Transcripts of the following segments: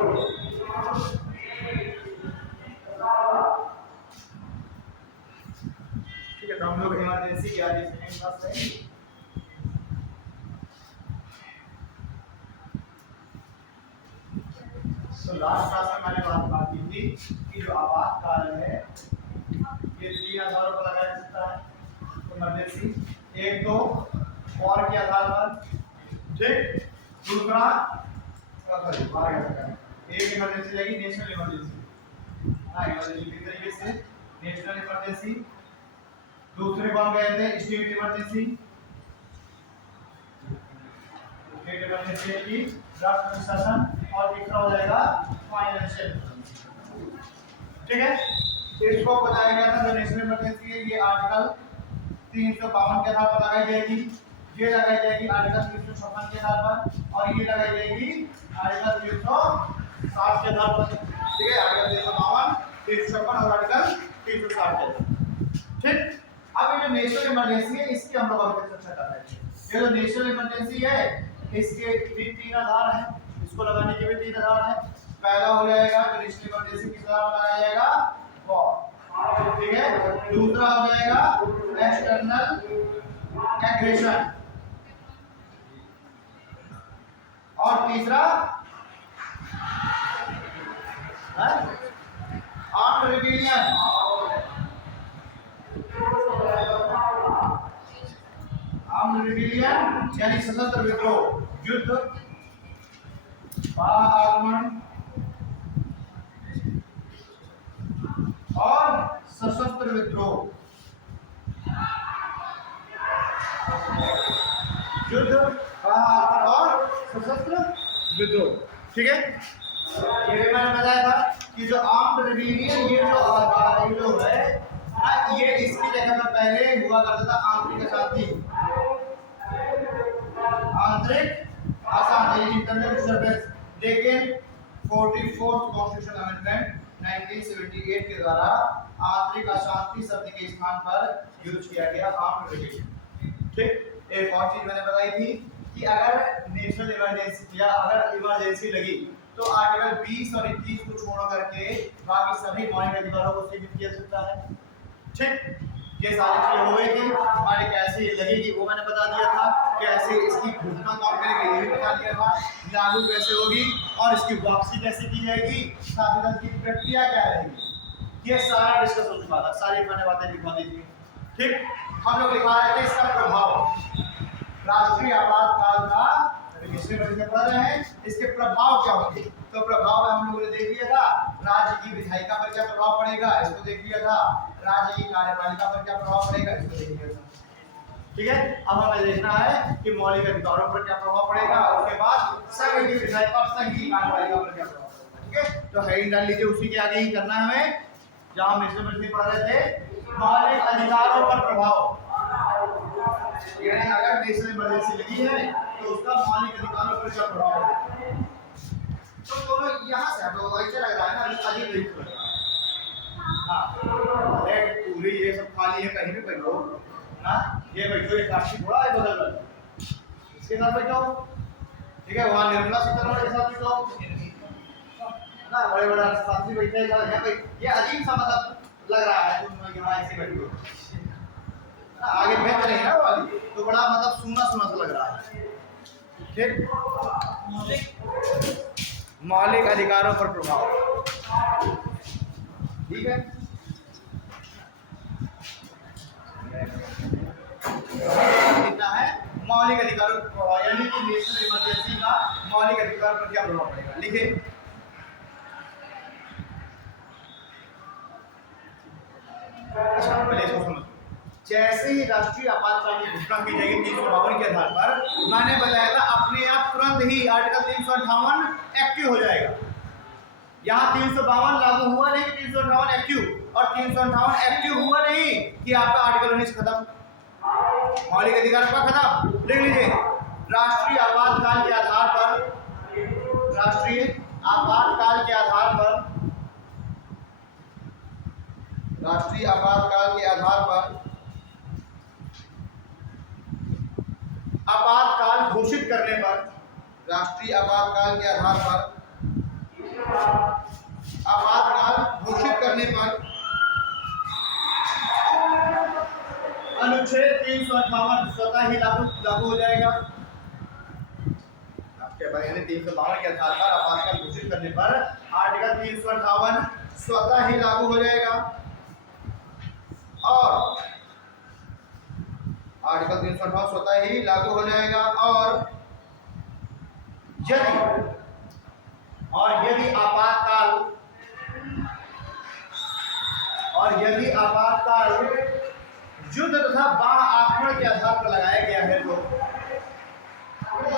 ठीक है, तो हम लोग इमरजेंसी की आज सेकंड क्लास में तो लास्ट क्लास में मैंने बात की थी कि जो आपातकाल है ये तीन आधारों पर लगाया जा सकता है इमरजेंसी। एक तो वॉर के आधार पर, ठीक, दूसरा एक इमरजेंसी लगी नेशनल इमरजेंसी, हाँ इमरजेंसी की तरीके से नेशनल इमरजेंसी। दूसरे को हम कहते हैं स्टेट इमरजेंसी। स्टेट इमरजेंसी की राष्ट्रीय शासन, और तीसरा हो जाएगा फाइनेंशियल। ठीक है, इसको बताया गया था जो नेशनल इमरजेंसी है ये आर्टिकल 352 के आधार पर लगाई जाएगी, ये लगाई जाएगी आर्टिकल 356 के आधार पर, और ये लगाई जाएगी आर्टिकल 360 के आधार पर। ठीक है, आर्टिकल 352, 356 और आर्टिकल 360 के आधार पर। ठीक, अब ये जो नेशनल इमरजेंसी है इसकी हम लोग अभी चर्चा कर रहे हैं। ये जो नेशनल इमरजेंसी है इसके तीन आधार हैं, इसको लगाने के भी तीन आधार हैं। पहला हो जाएगा जो नेशनल इमरजेंसी किस आधार पर लगाया जाएगा, वॉर। ठीक है, दूसरा हो जाएगा एक्सटर्नल एग्रेशन, और तीसरा आर्म्ड रिबेलियन। आर्म्ड रिबेलियन यानी सशस्त्र विद्रोह, युद्ध, आक्रमण और सशस्त्र विद्रोह, युद्ध और सशस्त्र विद्रोह। ठीक है, ये मैंने बताया था कि जो आर्म्ड रिबेलियन ये जो है ये इसकी जगह पर पहले हुआ करता था आंतरिक अशांति, आंतरिक अशांति इंटरनल डिस्टर्बेंस। लेकिन 44th कॉन्स्टिट्यूशन अमेंडमेंट 1978 के द्वारा आंतरिक अशांति शब्द के स्थान पर यूज किया गया आर्म्ड रिबेलियन। ठीक, एक और चीज मैंने बताई थी कि अगर नेशनल इमरजेंसी या अगर इमरजेंसी लगी तो आर्टिकल 20 और 21 को छोड़ करके बाकी सभी मौलिक अधिकारों को सीमित किया सकता है। ठीक, ये सारी चीजें हो गई थी। हमारे कैसे ये लगेगी वो मैंने बता दिया था, कैसे इसकी घोषणा कौन करेगा ये भी बता दिया था, लागू कैसे होगी और इसकी वापसी कैसे की जाएगी, साथ ही साथ की प्रक्रिया क्या रहेगी, ये सारा डिस्कस हो चुका था, सारी मैंने बातें लिखवा दी थी। ठीक, हम लोग दिखा रहे थे इसका प्रभाव, राष्ट्रीय आपातकाल का विषय पढ़ रहे हैं, इसके प्रभाव क्या होंगे। तो प्रभाव हम लोगों ने देख लिया था, राज्य की विधायिका पर क्या प्रभाव पड़ेगा इसको देख लिया था, राज्य की कार्यपालिका पर क्या प्रभाव पड़ेगा इसको देख लिया था। ठीक है, अब हमें देखना है कि मौलिक अधिकारों पर क्या प्रभाव पड़ेगा, उसके बाद संघ की विधायिका और संघ की कार्यपालिका पर क्या प्रभाव पड़ेगा। ठीक है, तो हेडिंग डाल लीजिए, उसी के आगे ही करना है हमें, जहां हम इसमें पढ़ रहे थे मौलिक अधिकारों पर प्रभाव। यानी अगर नेशनल इमरजेंसी लगी है तो उसका मौलिक अधिकारों पर क्या प्रभाव है। तो दोनों यहाँ से आपको ऐसे लग रहा है ना, अधिक लिख रहा है। हाँ, पूरी ये सब खाली है, कहीं भी बैठो ना, ये बैठो, ये काशी थोड़ा है बगल में, इसके साथ बैठो। ठीक है, वहाँ निर्मला सीतारमण के साथ बैठो ना, बड़े बड़े साथी बैठे हैं, ये अजीब सा मतलब लग रहा है, तुम यहाँ ऐसे बैठो, आगे बेंच नहीं है वाली, तो बड़ा मतलब सूना सूना सा लग रहा है। ठीक, मौलिक अधिकारों पर प्रभाव। ठीक है, कितना है मौलिक अधिकारों पर प्रभाव, यानी कि नेशनल इमरजेंसी का मौलिक अधिकार पर क्या प्रभाव पड़ेगा। लिखे, अच्छा पहले इसको समझो। जैसे ही राष्ट्रीय आपातकाल की घोषणा की जाएगी 352 के आधार पर, मैंने बताया था अपने आप तुरंत ही आर्टिकल 358 एक्टिव हो जाएगा। यहाँ 352 लागू हुआ नहीं, 358 एक्टिव, और 358 एक्टिव हुआ नहीं कि आपका आर्टिकल 19 खत्म, मौलिक अधिकार का खत्म। देख लीजिए, राष्ट्रीय आपातकाल के आधार पर, राष्ट्रीय आपातकाल के आधार पर, राष्ट्रीय आपातकाल के आधार पर आपातकाल घोषित करने पर, राष्ट्रीय आपातकाल के आधार पर आपातकाल घोषित करने पर अनुच्छेद 358 स्वतः ही लागू हो जाएगा। आपके बयान 352 के आधार पर आपातकाल घोषित करने पर आर्टिकल 358 स्वतः ही लागू हो जाएगा और आर्टिकल 358 स्वतः ही लागू हो जाएगा यदि आपातकाल युद्ध तथा बाढ़ आक्रमण के आधार पर लगाया गया है तो,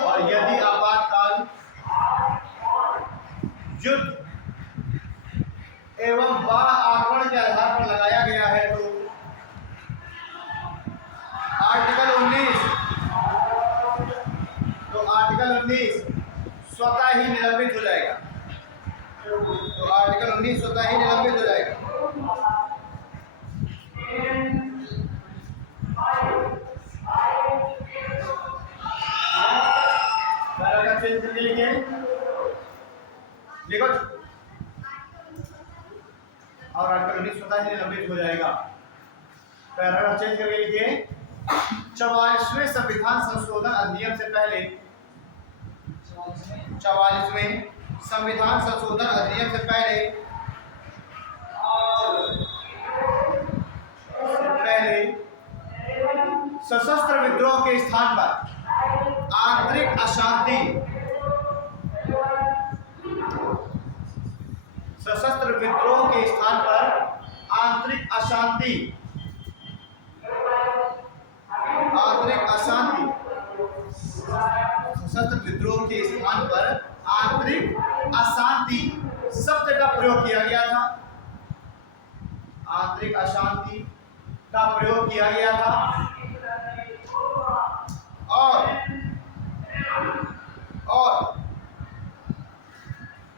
और यदि आपातकाल युद्ध एवं बाढ़ आक्रमण के आधार पर लगाया गया है तो आर्टिकल 19 स्वतः ही निलंबित हो जाएगा। तो आर्टिकल 19 स्वतः ही निलंबित हो जाएगा। लिखो और आर्टिकल 19 स्वतः ही निलंबित हो जाएगा। पैराग्राफ चेंज करके लिखिए 44वें संविधान संशोधन अधिनियम से पहले 44वें संविधान संशोधन अधिनियम से पहले सशस्त्र विद्रोह के स्थान पर आंतरिक अशांति, सशस्त्र विद्रोह के स्थान पर आंतरिक अशांति, सशस्त्र विद्रोह के स्थान पर आंतरिक अशांति शब्द का प्रयोग किया गया था। आंतरिक अशांति का प्रयोग किया गया था और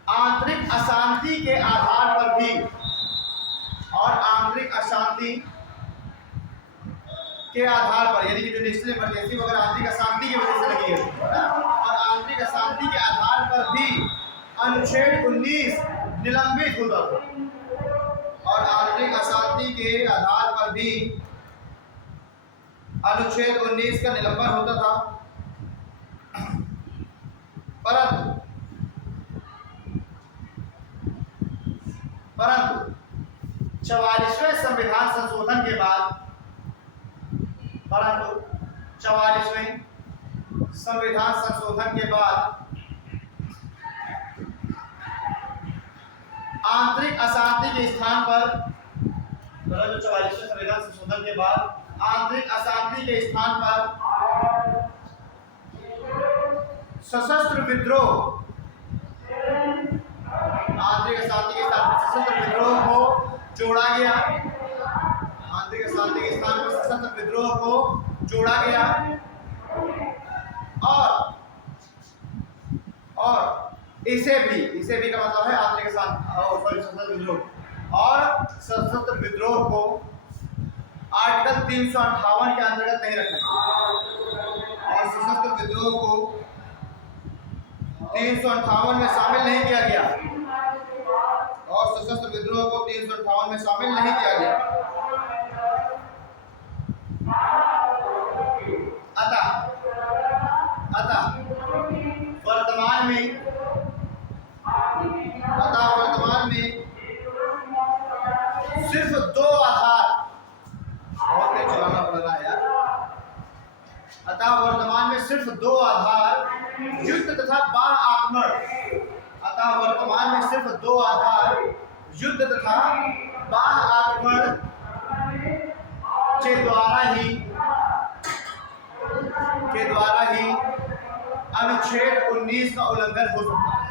आंतरिक अशांति के आधार पर भी आंतरिक अशांति के आधार पर, यानी कि जो नेशनल इमरजेंसी वगैरह आंतरिक अशांति की वजह से लगी है और आंतरिक अशांति के आधार पर भी अनुच्छेद 19 निलंबित होता था और आंतरिक अशांति के आधार पर भी अनुच्छेद 19 का निलंबन होता था। परंतु 44वें संविधान संशोधन के बाद आंतरिक अशांति के स्थान पर, 44वें संविधान संशोधन के बाद आंतरिक अशांति के स्थान पर सशस्त्र विद्रोह, आंतरिक अशांति के स्थान पर सशस्त्र विद्रोह को जोड़ा गया। आंतरिक अशांति के स्थान पर सशस्त्र विद्रोह को जोड़ा गया और इसे भी का मतलब है आंतरिक सशस्त्र विद्रोह और सशस्त्र विद्रोह को आर्टिकल 358 के अंतर्गत नहीं रखा और सशस्त्र विद्रोह को 358 में शामिल नहीं किया गया और सशस्त्र विद्रोह को 358 में शामिल नहीं किया गया। अतः वर्तमान में सिर्फ दो आधार, बहुत तेज चलाना पड़ रहा है यार। अतः वर्तमान में सिर्फ दो आधार युद्ध तथा बाढ़ आक्रमण, अतः वर्तमान में सिर्फ दो आधार युद्ध तथा बाढ़ आक्रमण के द्वारा ही अनुच्छेद 19 का उल्लंघन हो सकता है।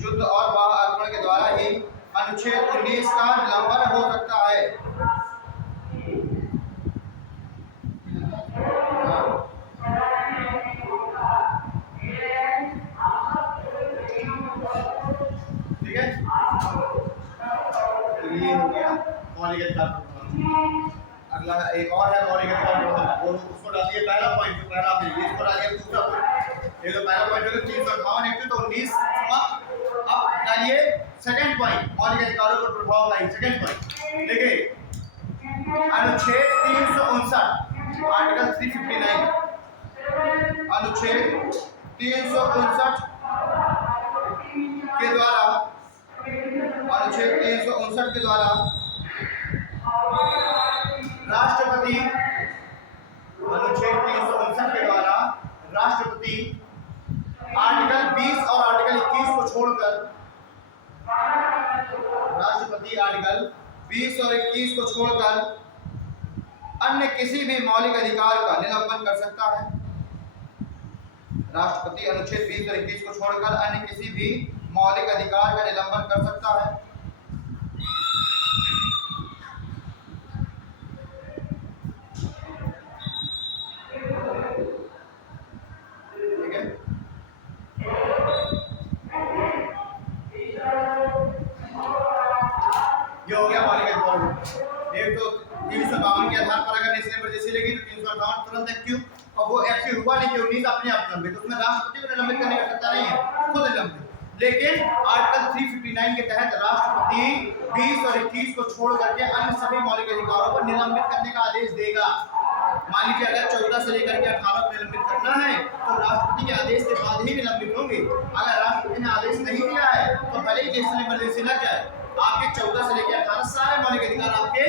युद्ध और बाढ़ आक्रमण के द्वारा ही अनुच्छेद 19 का उल्लंघन हो सकता है। ठीक है, ये हो गया मौलिक अधिकार। अगला एक और है मौलिक अधिकार, वो उसको डालिए पहला पॉइंट, इसको डालिए दूसरा पॉइंट। ये जो पहला पॉइंट है 358 एक्ट तो 19 प्रभाव लाइन। सेकंड पॉइंट देखिए, अनुच्छेद 359 आर्टिकल 359, अनुच्छेद 359 के द्वारा, अनुच्छेद 359 के द्वारा राष्ट्रपति, अनुच्छेद 359 के द्वारा राष्ट्रपति आर्टिकल 20 और आर्टिकल 21 को छोड़कर, राष्ट्रपति आर्टिकल 20 और 21 को छोड़कर अन्य किसी भी मौलिक अधिकार का निलंबन कर सकता है। राष्ट्रपति अनुच्छेद 20 और 21 को छोड़कर अन्य किसी भी मौलिक अधिकार का निलंबन कर सकता है। ठीक है, ये हो गया मौलिक अधिकार। एक तो 352 के आधार पर अगर नेशनल इमरजेंसी लगी तो 358 तुरंत एक्टिव, और वो एक्टिव हुआ नहीं कि 19 अपने आप निलंबित, तो उसमें राष्ट्रपति को निलंबित करने की आवश्यकता नहीं है, खुद निलंबित। लेकिन आर्टिकल 359 के तहत राष्ट्रपति 20 और 21 को छोड़ करके अन्य सभी मौलिक अधिकारों को निलंबित करने का आदेश देगा। मान लीजिए अगर 14 से लेकर के 18 को निलंबित करना है तो राष्ट्रपति के आदेश के बाद ही निलंबित होंगे। अगर राष्ट्रपति ने आदेश नहीं दिया है तो भले ही नेशनल इमरजेंसी लग जाए, आपके 14 से लेकर 18 सारे मौलिक अधिकार आपके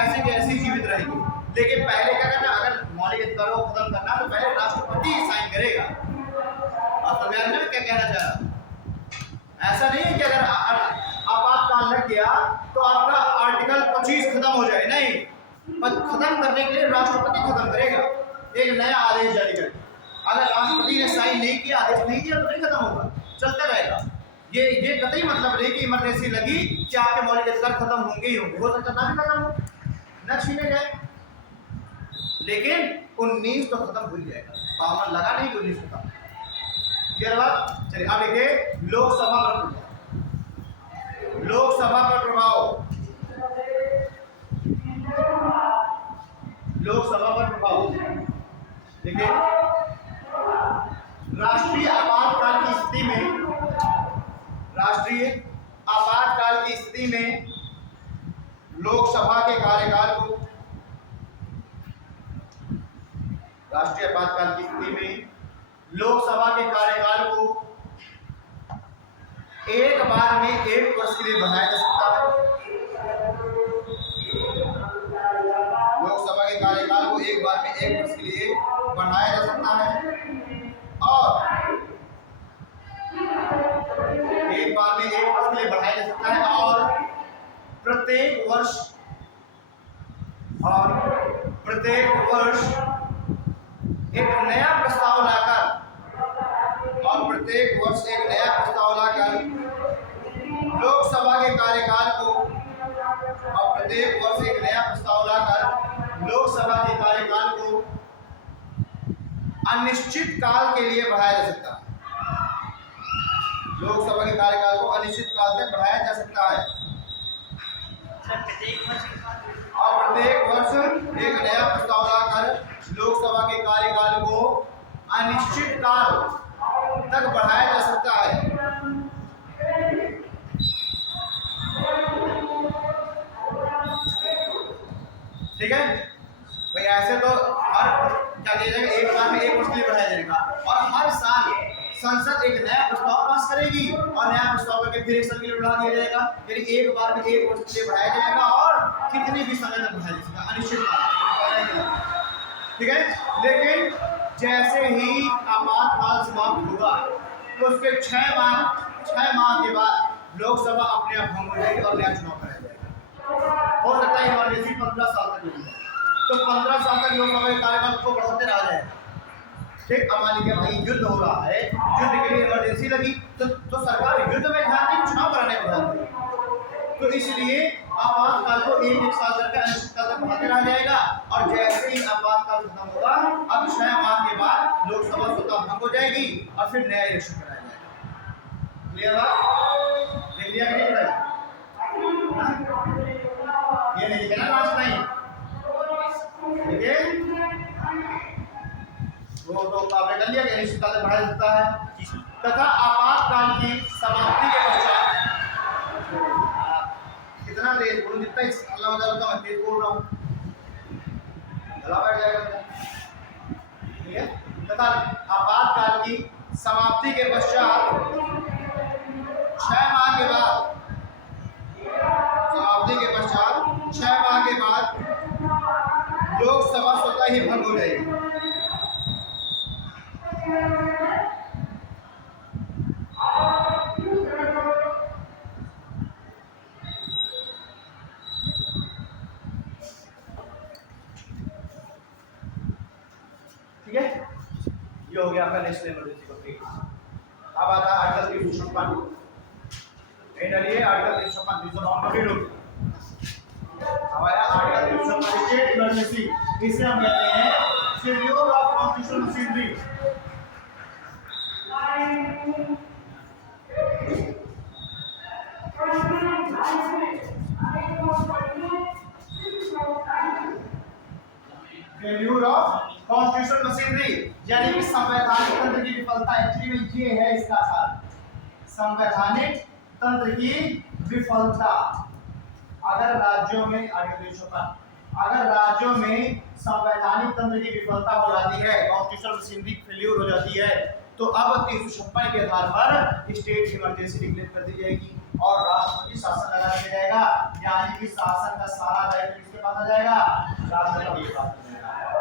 ऐसे के ऐसे जीवित रहेंगे। लेकिन पहले क्या करना, अगर मौलिक अधिकारों को खत्म करना तो पहले राष्ट्रपति साइन करेगा। आप समझ रहे हैं क्या कहना चाह रहा? ऐसा नहीं है कि अगर आपातकाल लग गया तो आपका आर्टिकल 25 खत्म हो जाए, नहीं, पर खत्म करने के लिए राष्ट्रपति खत्म करेगा, एक नया आदेश जारी करेगा। अगर राष्ट्रपति ने साइन नहीं किया, आदेश नहीं दिया तो नहीं खत्म होगा, चलता रहेगा। ये कतई मतलब नहीं कि इमरजेंसी लगी कि आपके मौलिक अधिकार खत्म होंगे ही होंगे, हो सकता ना भी खत्म हो, न छीने जाए, लेकिन 19 तो खत्म हो ही जाएगा। पावर लगा नहीं, 19 खत्म। क्लियर बात? चलिए अब देखिए लोकसभा पर प्रभाव, लोकसभा पर प्रभाव, लोकसभा पर प्रभाव देखिए, राष्ट्रीय आपातकाल की स्थिति में, राष्ट्रीय आपातकाल की स्थिति में लोकसभा के कार्यकाल को, राष्ट्रीय आपातकाल की स्थिति में लोकसभा के कार्यकाल को एक बार में 1 वर्ष के लिए बढ़ाया जा सकता है। लोकसभा के कार्यकाल को एक बार में 1 वर्ष के लिए बढ़ाया जा सकता है, और एक बार में 1 वर्ष के लिए बढ़ाया जा सकता है, और प्रत्येक वर्ष एक नया प्रस्ताव लाकर, और प्रत्येक वर्ष एक नया प्रस्ताव लाकर लोकसभा के कार्यकाल को, और प्रत्येक वर्ष एक नया प्रस्ताव लाकर लोकसभा के कार्यकाल को अनिश्चित काल के लिए बढ़ाया जा सकता है। लोकसभा के कार्यकाल को अनिश्चित काल तक बढ़ाया जा सकता है, और प्रत्येक वर्ष एक नया प्रस्ताव लाकर लोकसभा के कार्यकाल को अनिश्चित काल तक बढ़ाया जा सकता है। ठीक है भाई, ऐसे तो हर क्या किया जाएगा, एक बार में 1 वर्ष के लिए बढ़ाया जाएगा, और हर साल संसद एक नया प्रस्ताव पास करेगी और नया प्रस्ताव करके फिर 1 साल के लिए बढ़ा दिया जाएगा। यानी एक बार में 1 वर्ष के लिए बढ़ाया जाएगा, और कितने भी समय तक बढ़ाया जा सकता है, अनिश्चित काल। ठीक है, लेकिन जैसे ही आपातकाल समाप्त होगा तो उसके 6 माह के बाद लोकसभा अपने आप भंग हो जाएगी और नया चुनाव कराया जाएगा। हो सकता है इमरजेंसी 15 साल तक लगी जाए, तो 15 साल तक लोकसभा के कार्यकाल को बढ़ाते रहा जाएगा। ठीक, अब मान लीजिए भाई युद्ध हो रहा है, युद्ध के लिए इमरजेंसी लगी तो सरकार युद्ध में ध्यान नहीं, चुनाव कराने को ध्यान देगी। तो इसलिए आपातकाल को 1 साल तक अनिश्चितकाल तक बढ़ाते रहा जाएगा, और जैसे ही आपातकाल खत्म होगा अब 6 माह के बाद लोकसभा स्वतः भंग हो जाएगी और फिर नया इलेक्शन कराया जाएगा। क्लियर बात? देख लिया कि नहीं बताया? ये नहीं लिखा ना लास्ट टाइम, ठीक है? वो तो आपने कर लिया कि अनिश्चितकाल तक बढ़ाया जाता है, तथा आपातकाल की समाप्ति के पश्चात आपातकाल की समाप्ति के पश्चात 6 माह के बाद, समाप्ति के पश्चात 6 माह के बाद लोकसभा स्वतः ही भंग हो जाएगी। ठीक है, ये हो गया आपका नेशनल इमरजेंसी कंप्लीट। अब आता है आर्टिकल 356। डालिए आर्टिकल 356 कंप्लीट हो गया। अब आया आर्टिकल 356 स्टेट इमरजेंसी। इसे हम कहते हैं schedule of constitutional machinery. Failure of constitutional machinery यानी कि संवैधानिक तंत्र की विफलता। एक्चुअली में ये है इसका सार, संवैधानिक तंत्र की विफलता। अगर राज्यों में अगर राज्यों में संवैधानिक तंत्र की विफलता हो जाती है, कॉन्स्टिट्यूशनल मशीनरी फेल्यूर हो जाती है, तो अब 356 के आधार पर स्टेट इमरजेंसी डिक्लेयर कर दी जाएगी और राष्ट्रपति शासन लगा दिया जाएगा। यानी कि शासन का सारा दायित्व किसके पास आ जाएगा? राष्ट्रपति के पास।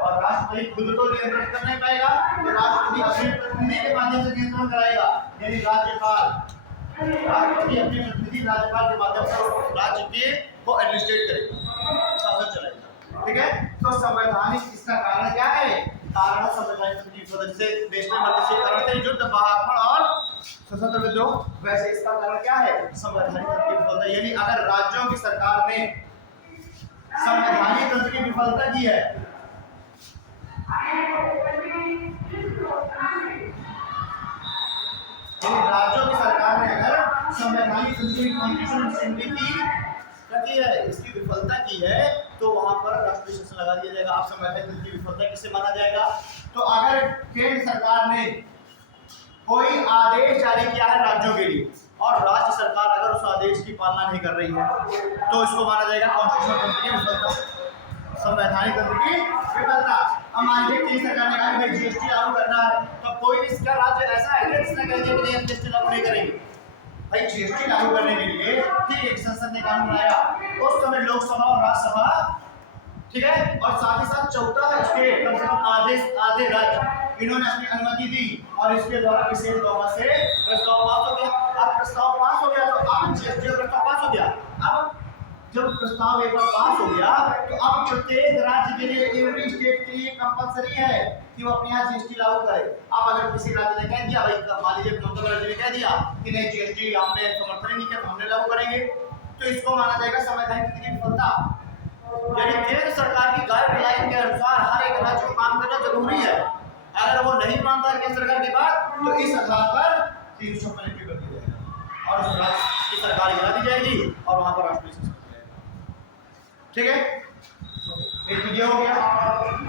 और राष्ट्रपति खुद तो नियंत्रण कर नहीं पाएगा, तो राष्ट्रपति अपने प्रतिनिधि के माध्यम से नियंत्रण कराएगा। यानी राष्ट्रपति अपने प्रतिनिधि राज्यपाल के माध्यम से राज्य के को एडमिनिस्ट्रेट करेगा, शासन चलाएगा। ठीक है, तो संवैधानिक इसका कारण क्या है? कारण संवैधानिक तंत्र की विफलता। जैसे नेशनल इमरजेंसी का कारण थे युद्ध, महात्मा और सशस्त्र विद्रोह, वैसे इसका कारण क्या है? संवैधानिक तंत्र की विफलता। यानी अगर राज्यों की सरकार ने संवैधानिक तंत्र की विफलता की है, राज्यों की सरकार ने अगर संवैधानिक तंत्र की कॉन्स्टिट्यूशनल मशीनरी की है, इसकी विफलता की है, तो वहां पर राष्ट्रीय शासन लगा दिया जाएगा। आप संवैधानिक तंत्र की विफलता किसे माना जाएगा? तो अगर केंद्र सरकार ने कोई आदेश जारी किया है राज्यों के लिए और राज्य सरकार अगर उस आदेश की पालना नहीं कर रही है, तो इसको माना जाएगा कॉन्स्टिट्यूशनल तंत्र की विफलता, संवैधानिक तंत्र की विफलता। अब मान लीजिए केंद्र सरकार ने कहा कि जीएसटी लागू करना है, तो कोई भी इसका राज्य ऐसा है जिसने कह दिया कि नहीं हम जीएसटी लागू नहीं करेंगे। भाई जीएसटी लागू करने के लिए ठीक एक संसद ने कानून बनाया, उस समय लोकसभा और राज्यसभा, ठीक है, और साथ ही साथ चौथा स्टेट, कम से कम आधे राज्य, इन्होंने अपनी अनुमति दी और इसके द्वारा विशेष बहुमत से प्रस्ताव पास हो गया। अब प्रस्ताव पास हो गया तो अब जीएसटी का प्रस्ताव पास हो गया। अब जब प्रस्ताव एक बार पास हो गया, तो अब प्रत्येक राज्य के लिए, एवरी स्टेट के लिए कंपलसरी है कि वो अपने यहाँ जीएसटी लागू करे। अब अगर किसी राज्य ने कह दिया, भाई मान लीजिए ममता बनर्जी ने कह दिया कि नहीं जीएसटी हमने समर्थन नहीं किया तो हमने लागू करेंगे, तो इसको माना जाएगा संवैधानिक तंत्र की विफलता। यानी केंद्र सरकार की गाइडलाइन के अनुसार हर एक राज्य को काम करना जरूरी है। अगर वो नहीं मानता केंद्र सरकार की बात, तो इस आधार पर 356 कर दिया जाएगा और उस राज्य की सरकार गिरा दी जाएगी और वहां पर राष्ट्रीय शासन। ठीक है, एक ये हो गया।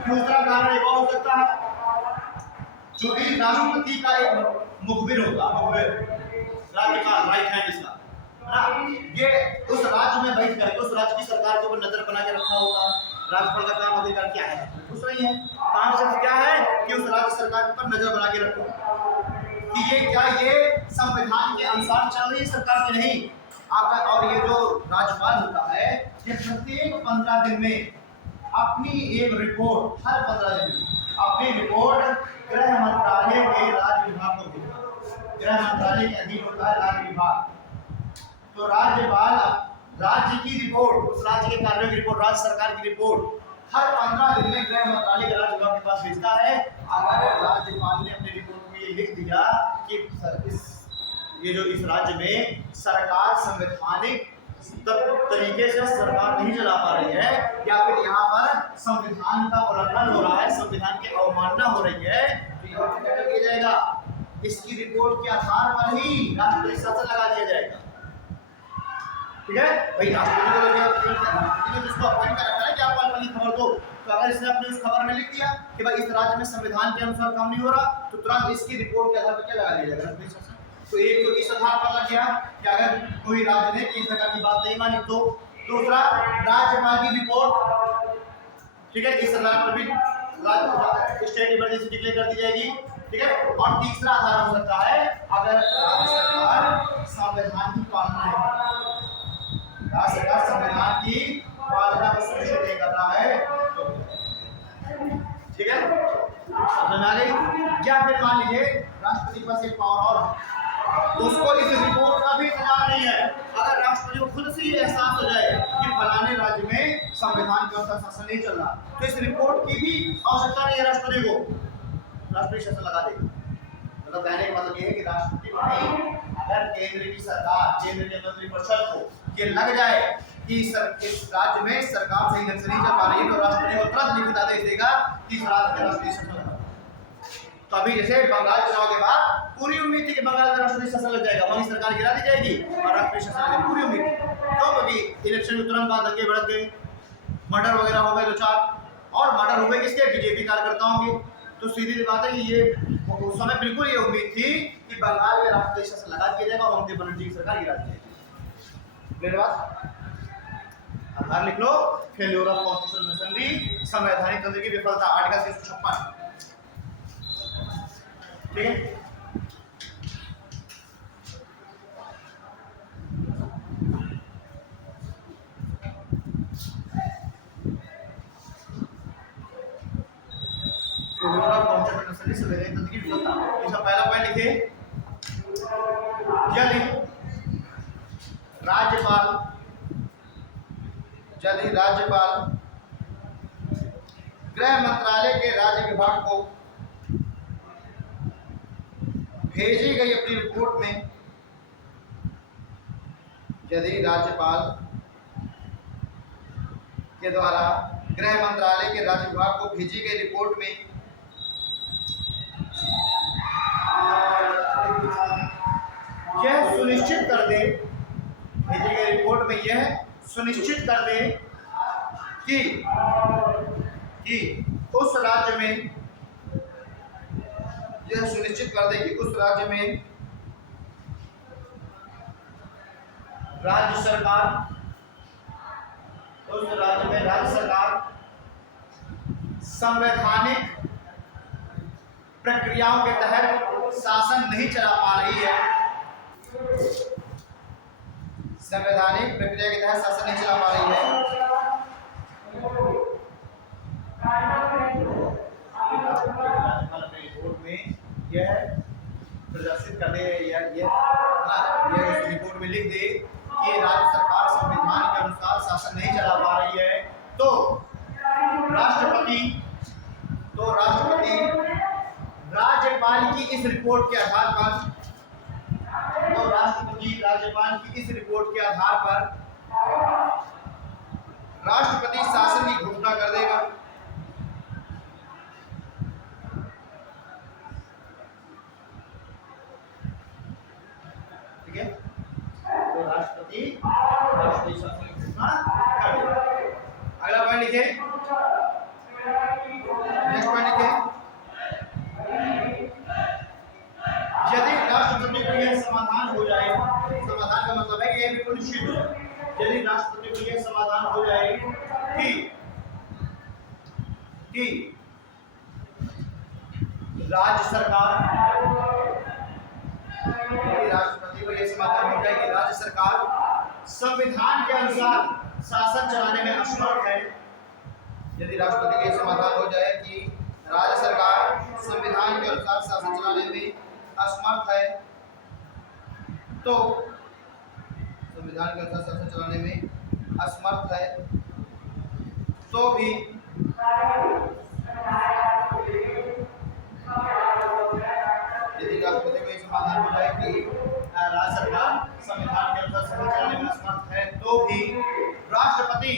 दूसरा कारण एक और हो सकता है, जो कि राष्ट्रपति का एक मुखबिर होता है, मुखबिर राज्यपाल, राइट हैंड इसका ना, ये उस राज्य में बैठ करके उस राज्य की सरकार के ऊपर नजर बना के रखा होता है। राज्यपाल का काम अधिकार क्या है? कुछ नहीं है, काम सिर्फ क्या है कि उस राज्य सरकार पर नजर बना के रखो कि ये क्या ये संविधान के अनुसार चल रही है सरकार की नहीं। आपका और ये जो राज्यपाल होता है, ये प्रत्येक 15 दिन में अपनी एक रिपोर्ट, हर 15 दिन में अपनी रिपोर्ट गृह मंत्रालय के राज्य विभाग को देता है। गृह मंत्रालय के अधीन होता है राज्य विभाग, तो राज्यपाल राज्य की रिपोर्ट, उस राज्य के कार्यों की रिपोर्ट, राज्य सरकार की रिपोर्ट हर 15 दिन में गृह मंत्रालय के राज्य विभाग के पास भेजता है। अगर राज्यपाल ने अपनी रिपोर्ट में ये लिख दिया कि इस राज्य में सरकार संवैधानिक तरीके से सरकार नहीं चला पा रही है, या फिर यहाँ पर संविधान का उल्लंघन हो रहा है, संविधान की अवमानना हो रही है, तो यहाँ पर क्या किया जाएगा? इसकी रिपोर्ट के आधार पर ही राष्ट्रपति शासन लगा दिया जाएगा। ठीक है भाई, राष्ट्रपति ने जिसको अपॉइंट कर रखा है कि आप वाली खबर दो, तो अगर इसने अपनी उस खबर में लिख दिया कि भाई इस राज्य में संविधान के अनुसार काम नहीं हो रहा, तो तुरंत इसकी रिपोर्ट के आधार पर क्या लगा दिया जाएगा? राष्ट्रपति शासन। तो एक तो इस आधार पर लग गया कि अगर कोई राज्य ने केंद्र सरकार की बात नहीं मानी तो। दूसरा, राज्यपाल की रिपोर्ट, ठीक है, इस आधार पर भी स्टेट इमरजेंसी डिक्लेयर कर दी जाएगी, ठीक है। और तीसरा आधार हो सकता है अगर राज्य सरकार संविधान की पालना नहीं कर रही, राज्य सरकार संविधान की पालना को सुनिश्चित नहीं कर रहा है तो, ठीक है, समझ में आ गई। या फिर मान लीजिए राष्ट्रपति के पास एक पावर और उसको इस रिपोर्ट का भी इंतजार नहीं है, अगर राष्ट्रपति को खुद से ये एहसास हो जाए कि फलाने राज्य में संविधान के अनुसार शासन नहीं चल रहा, तो इस रिपोर्ट की भी आवश्यकता नहीं है राष्ट्रपति को, राष्ट्रपति शासन लगा देगा। मतलब कहने का मतलब ये है कि राष्ट्रपति को नहीं, अगर केंद्र की सरकार, केंद्र के मंत्रिपरिषद को ये लग जाए कि इस राज्य में सरकार सही ढंग से नहीं चल पा रही है, तो राष्ट्रपति को तुरंत लिखित आदेश देगा कि इस राज्य में राष्ट्रपति शासन लगा। तो अभी जैसे बंगाल चुनाव के बाद पूरी उम्मीद थी कि बंगाल में राष्ट्रपति शासन लग जाएगा, वहीं सरकार गिरा दी जाएगी और राष्ट्रपति शासन लगेगा, पूरी उम्मीद। क्यों? क्योंकि इलेक्शन के तुरंत बाद दंगे भड़क गए, मर्डर वगैरह हो गए 2-4, और मर्डर हुए किसके? बीजेपी कार्यकर्ताओं के। तो सीधी सी बात है कि ये उस समय बिल्कुल ये उम्मीद थी कि बंगाल में राष्ट्रपति शासन लगा दिया जाएगा और ममता बनर्जी की सरकार गिरा दी जाएगी। क्लियर बात? आधार लिख लो, फेल्योर ऑफ कॉन्स्टिट्यूशनल मशीनरी, संवैधानिक तंत्र की विफलता, आर्टिकल 356, ठीक है। इसका पहला पॉइंट लिखे, यदि राज्यपाल गृह मंत्रालय के राज्य विभाग को भेजी गई अपनी रिपोर्ट में, यदि राज्यपाल के द्वारा गृह मंत्रालय के राज्य विभाग को भेजी गई रिपोर्ट में यह सुनिश्चित कर दे, भेजी गई रिपोर्ट में यह सुनिश्चित कर दे कि उस राज्य में, यह सुनिश्चित कर दे कि उस राज्य में राज्य सरकार संवैधानिक प्रक्रियाओं के तहत शासन नहीं चला पा रही है, संवैधानिक प्रक्रिया के तहत शासन नहीं चला पा रही है, रिपोर्ट में यह प्रदर्शित कर दे, यह उस रिपोर्ट में लिख दे कि राज्य सरकार संविधान के अनुसार शासन नहीं चला पा रही है, तो राष्ट्रपति राज्यपाल की इस रिपोर्ट के आधार पर, राज्यपाल की इस रिपोर्ट के आधार पर राष्ट्रपति शासन की घोषणा कर देगा। ठीक है, तो राष्ट्रपति शासन की घोषणा कर देगा। अगला पॉइंट लिखे, नेक्स्ट पॉइंट लिखे, यदि राष्ट्रपति को यह समाधान हो जाए, समाधान का मतलब है कि यह बिल्कुल निश्चित हो जाए, यदि राष्ट्रपति को यह समाधान हो जाए कि राज्य सरकार, यदि राष्ट्रपति को यह समाधान हो जाए कि राज्य सरकार संविधान के अनुसार शासन चलाने में असमर्थ है, यदि राष्ट्रपति को यह समाधान हो जाए कि राज्य सरकार संविधान के अनुसार शासन चलाने में असमर्थ है, तो संविधान के अनुसार शासन चलाने में असमर्थ है, तो भी यदि राष्ट्रपति को यह समाधान हो जाए कि राज्य सरकार संविधान के अनुसार शासन चलाने में असमर्थ है, तो भी राष्ट्रपति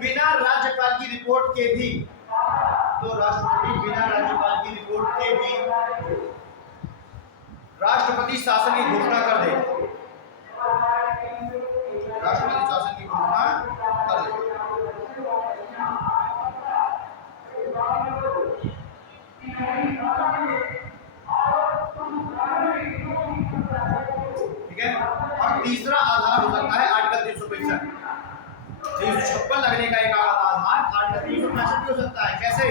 बिना राज्यपाल की रिपोर्ट के भी, तो राष्ट्रपति बिना राज्यपाल की रिपोर्ट के भी राष्ट्रपति शासन की घोषणा कर दे, राष्ट्रपति शासन की घोषणा कर दे। ठीक है, और तीसरा आधार हो सकता है आर्टिकल 365, 356 लगने का एक आधार आर्टिकल 365 भी हो सकता है। कैसे?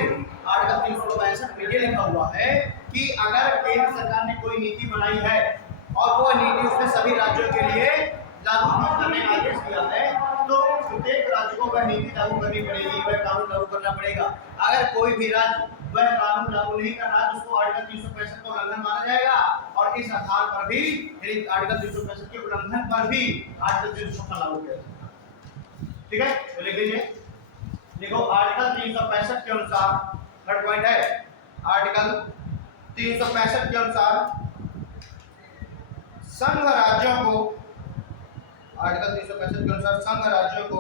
आर्टिकल 362 में ये लिखा हुआ है कि अगर केंद्र सरकार ने कोई नीति बनाई है और वो नीति उसने सभी राज्यों के लिए लागू करने का आदेश दिया है, तो प्रत्येक राज्य को वह नीति लागू करनी पड़ेगी, वह कानून लागू करना पड़ेगा। अगर कोई भी राज्य वह कानून लागू नहीं कर रहा तो उसको आर्टिकल 365 का उल्लंघन माना जाएगा, और इस आधार पर भी आर्टिकल 365 के उल्लंघन पर भी आर्टिकल 356 लागू किया जाएगा। ठीक है, तो लिख लीजिए। देखो आर्टिकल 365 के अनुसार, थर्ड पॉइंट है, आर्टिकल 365 के अनुसार संघ राज्यों को, आर्टिकल 365 के अनुसार संघ राज्यों को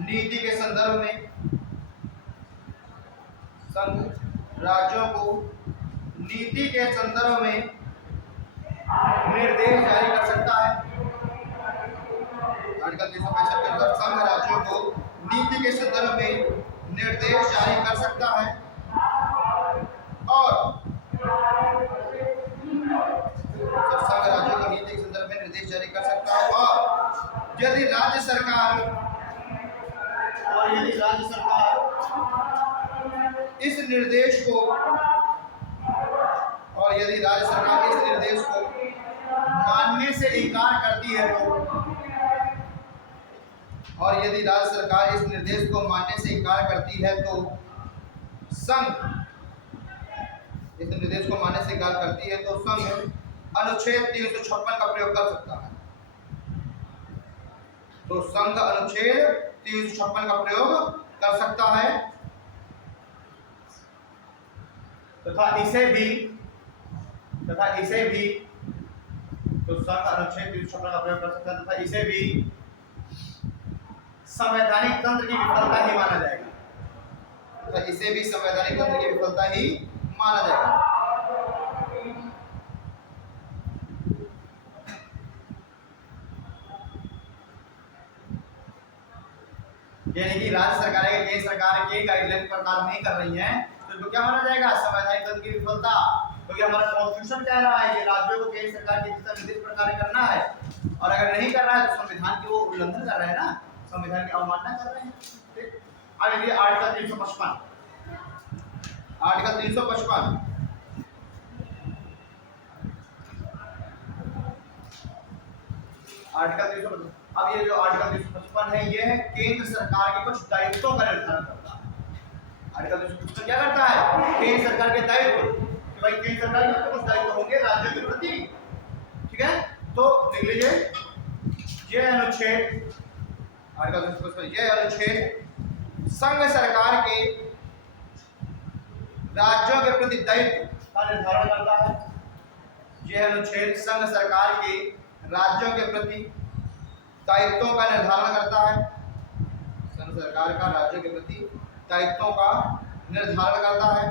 नीति के संदर्भ में, संघ राज्यों को नीति के संदर्भ में निर्देश जारी कर सकता है। आर्टिकल 365 के अनुसार संघ राज्यों को नीति के संदर्भ में निर्देश जारी कर सकता है, और संघ राज्यों को नीति के संदर्भ में निर्देश जारी कर सकता है, और यदि राज्य सरकार इस निर्देश को, और यदि राज्य सरकार इस निर्देश को मानने से इनकार करती है तो, और यदि राज्य सरकार इस निर्देश को मानने से इनकार करती है तो संघ, इस निर्देश को मानने से इनकार करती है तो संघ अनुच्छेद 356 का प्रयोग कर सकता है। तो संघ अनुच्छेद 356 का प्रयोग कर सकता है, तथा इसे भी तो संघ अनुच्छेद 356 का प्रयोग कर सकता है, तथा इसे भी संवैधानिक तंत्र की विफलता ही माना जाएगा, तथा इसे भी संवैधानिक तंत्र की विफलता ही माना जाएगा। यानी कि राज्य सरकारें केंद्र सरकार के गाइडलाइन पर काम नहीं कर रही हैं, तो इनको क्या माना जाएगा? संवैधानिक तंत्र की विफलता। क्योंकि हमारा कॉन्स्टिट्यूशन कह रहा है कि राज्यों को केंद्र सरकार के दिशा निर्देश पर कार्य करना है, और अगर नहीं कर रहा है तो संविधान की वो उल्लंघन कर रहे हैं ना, संविधान की अवमानना कर रहे हैं। ठीक, आगे देखिए आर्टिकल 355, आर्टिकल 355 आर्टिकल 355। अब ये जो आर्टिकल 355 है, ये है केंद्र सरकार के कुछ दायित्वों का निर्धारण करता है। आर्टिकल 355 क्या करता है? केंद्र सरकार के दायित्व, कि भाई केंद्र सरकार के कुछ दायित्व होंगे राज्यों के प्रति। ठीक है, तो लिख लीजिए ये अनुच्छेद, आर्टिकल 355 ये अनुच्छेद संघ सरकार के राज्यों के प्रति दायित्व का निर्धारण करता है। यह अनुच्छेद संघ सरकार के राज्यों के प्रति दायित्वों का निर्धारण करता है। संघ सरकार का राज्यों के प्रति दायित्वों का निर्धारण करता है।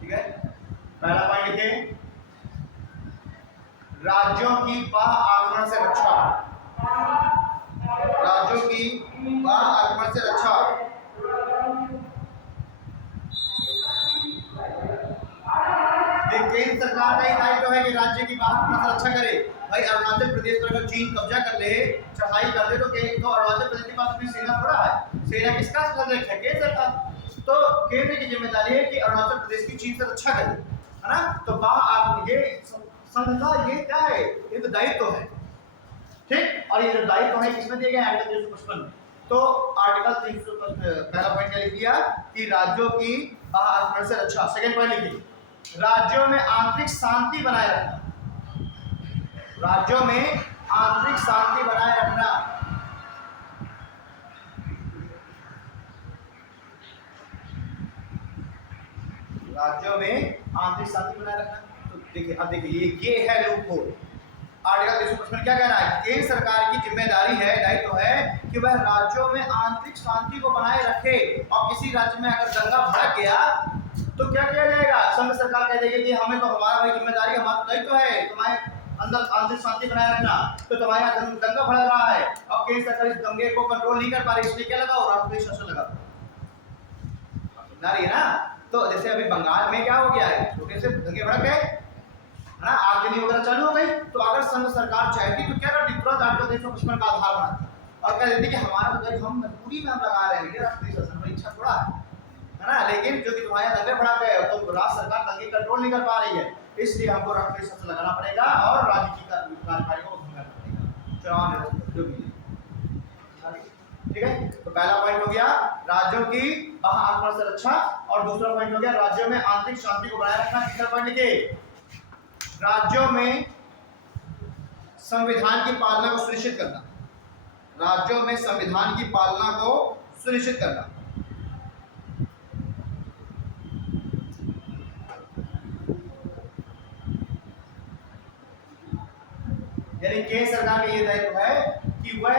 ठीक है, पहला पॉइंट लिखिए, राज्यों की बाह्य आक्रमण से रक्षा, राज्यों की बाह्य आक्रमण से रक्षा। केंद्र सरकार का ही दायित्व है कि राज्य की बाहर आक्रमण से रक्षा करे। भाई अरुणाचल प्रदेश पर अगर चीन कब्जा कर ले, चढ़ाई कर ले, तो अरुणाचल प्रदेश के पास अपनी सेना थोड़ा है। सेना किसका सदस्य है? केंद्र सरकार। तो केंद्र की जिम्मेदारी है कि अरुणाचल प्रदेश की चीन से रक्षा करे, है ना। तो बाहर ये संघ का ये क्या है? ये तो दायित्व है। ठीक, और ये जो दायित्व है किसमें दिए गए? आर्टिकल 355 में। तो आर्टिकल 355 पहला पॉइंट क्या लिख दिया कि राज्यों की बाह्य आक्रमण से रक्षा। सेकंड पॉइंट लिखिए, राज्यों में आंतरिक शांति बनाए रखना, राज्यों में आंतरिक शांति बनाए रखना। राज्यों में आंतरिक शांति बनाए रखना। तो देखिए, अब देखिए ये है लूप होल। आर्टिकल 355 क्या कह रहा है? केंद्र सरकार की जिम्मेदारी है, दायित्व है कि वह राज्यों में आंतरिक शांति को बनाए रखे, और किसी राज्य में अगर दंगा भड़क गया तो क्या किया जाएगा? संघ सरकार कह देगी कि हमें तो हमारा भाई जिम्मेदारी, हमारा दायित्व है तुम्हारे अंदर आंतरिक शांति बनाए रखना। तो तुम्हारे यहाँ दंगा भड़क रहा है, अब केंद्र सरकार इस दंगे को कंट्रोल नहीं कर पा रही, इसलिए क्या लगाओ? राष्ट्रीय शासन लगा। समझ रही है ना? तो जैसे अभी बंगाल में क्या हो गया है, छोटे से दंगे भड़क गए, है ना, आगजनी वगैरह चालू हो गई। तो अगर संघ सरकार चाहती तो क्या करती? तुरंत आर्टिकल 355 का आधार बनाती, और कह देते कि हमारा तो देख हम पूरी में हम लगा रहे हैं राष्ट्रीय शासन में, इच्छा थोड़ा है ना, लेकिन जो कि तुम्हारे दंगे भड़ा गए तो राज्य सरकार दंगे कंट्रोल नहीं कर पा रही है, इसलिए हमको राष्ट्रीय शासन लगाना पड़ेगा और राज्य की कार्यकारी को भंग करना पड़ेगा, चुनाव जो भी। ठीक है, तो पहला पॉइंट हो गया राज्यों की बाह्य आक्रमण से रक्षा, और दूसरा पॉइंट हो गया राज्यों में आंतरिक शांति को बनाए रखना। तीसरा पॉइंट लिखे राज्यों में संविधान की पालना को सुनिश्चित करना, राज्यों में संविधान की पालना को सुनिश्चित करना। यानी केंद्र सरकार का ये दायित्व है कि वह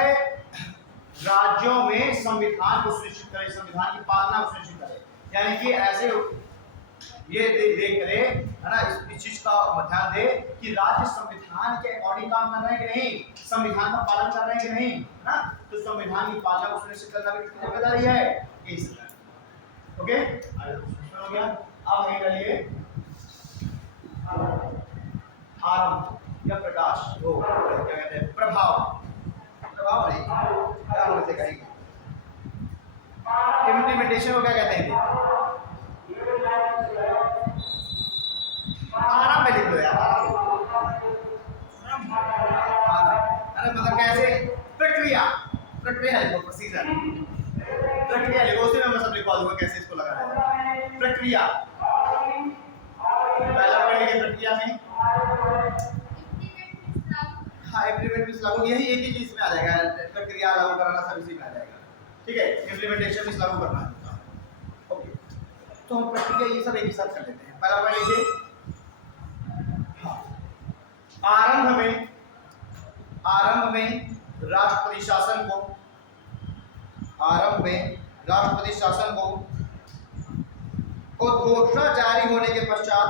राज्यों में संविधान को सुनिश्चित करे, संविधान की पालना को सुनिश्चित करे, यानी कि ऐसे ये देख करे है ना, इस चीज का ध्यान दे कि राज्य संविधान के अकॉर्डिंग काम कर रहे हैं कि नहीं, संविधान का पालन कर रहे हैं कि नहीं, है ना, तो संविधान की पालना को सुनिश्चित करना भी किसकी जिम्मेदारी है, केंद्र सरकार। ओके, हो गया। अब आगे चलिए आरंभ या प्रकाश, वो क्या कहते हैं, प्रभाव, प्रभाव नहीं क्या हम इसे कहेंगे, इम्प्लीमेंटेशन को क्या कहते हैं, आराम में लिख लो यार, अरे मतलब कैसे, प्रक्रिया, प्रक्रिया लिखो, प्रोसीजर, प्रक्रिया लिखो, उसी में मैं सब लिखवा दूंगा कैसे इसको लगाना है, प्रक्रिया। पहला पढ़ेंगे प्रक्रिया में, हाँ इम्प्लीमेंट भी लागू, यही एक ही चीज में आ जाएगा, प्रक्रिया लागू कराना सब इसी में आ जाएगा। ठीक है, इम्प्लीमेंटेशन भी लागू करना है। ओके, तो हम प्रक्रिया ये सब एक ही साथ कर लेते हैं। पहला पढ़ लीजिए, आरंभ में राष्ट्रपति शासन को, आरंभ में राष्ट्रपति शासन को उद्घोषणा जारी होने के पश्चात,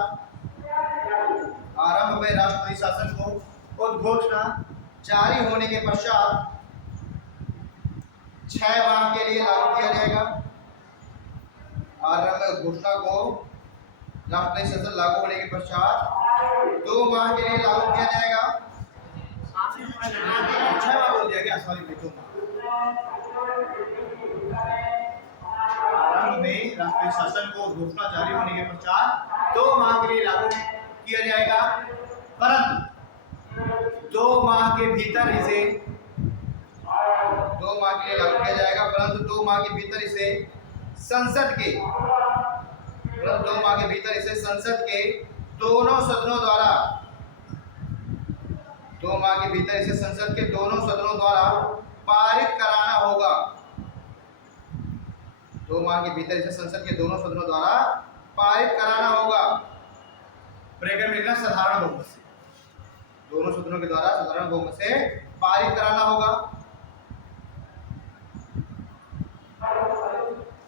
आरंभ में राष्ट्रपति शासन को उद्घोषणा जारी होने के पश्चात 6 माह के लिए लागू किया जाएगा। आरंभ में घोषणा को राष्ट्रपति शासन लागू होने के पश्चात 2 माह के लिए लागू किया जाएगा। 6 माह बोल दिया गया, सॉरी 2 माह। आरंभ में राष्ट्रीय शासन को घोषणा जारी होने के पश्चात 2 माह के लिए लागू किया जाएगा, परंतु 2 माह के भीतर इसे 2 माह के लिए लागू किया जाएगा, परंतु 2 माह के भीतर इसे संसद के, परंतु 2 माह के भीतर इसे संसद के दोनों सदनों द्वारा, 2 माह के भीतर इसे संसद के दोनों सदनों द्वारा पारित कराना होगा। 2 माह के भीतर इसे संसद के दोनों सदनों द्वारा पारित कराना होगा। ब्रैकेट में लिखना साधारण बहुमत से, दोनों सदनों के द्वारा साधारण बहुमत से पारित कराना होगा।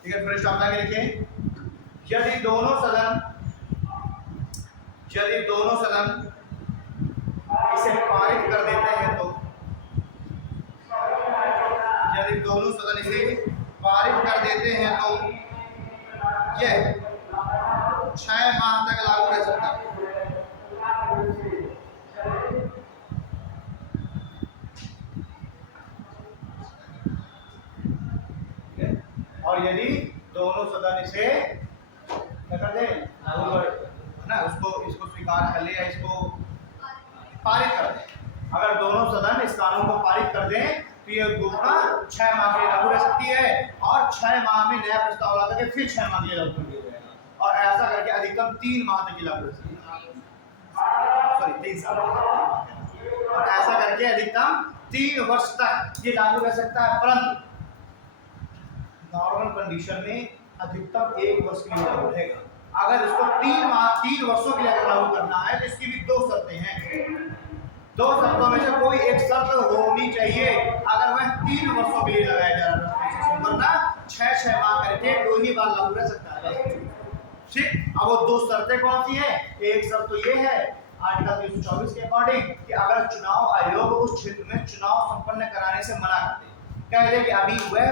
ठीक है, फिर स्टॉप लगा के लिखिए, यदि दोनों सदन इसे पारित कर देते हैं तो, यदि दोनों सदन इसे पारित कर देते हैं तो यह 6 माह तक लागू रह सकता है। और यदि दोनों सदन इसे क्या कर दे, ना इसको स्वीकार कर ले या इसको पारित कर दे, अगर दोनों सदन इस कानून को पारित कर दें तो यह घोषणा 6 माह के लिए लागू रह सकती है, और 6 माह में नया प्रस्ताव ला करके फिर 6 माह के लिए लागू कर दिया जाएगा, और ऐसा करके अधिकतम 3 माह तक लागू रह सकती है, सॉरी 3 साल, और ऐसा करके अधिकतम 3 वर्ष तक ये लागू रह सकता है, परंतु नॉर्मल कंडीशन में अधिकतम 1 वर्ष के लिए लागू रहेगा। अगर इसको 3 वर्षों के लिए लागू करना है तो इसकी भी 2 शर्तें हैं। 2 शर्तों में से कोई एक शर्त होनी चाहिए, अगर वह 3 वर्षों के लिए लगाया जा रहा है, वरना 6 माह करके 2 ही बार लागू रह सकता है। ठीक, अब वो 2 शर्तें कौन सी है? एक शर्त तो ये है आर्टिकल 324 के अकॉर्डिंग कि अगर चुनाव आयोग उस क्षेत्र में चुनाव संपन्न कराने से मना कर दे, कह दे कि अभी वह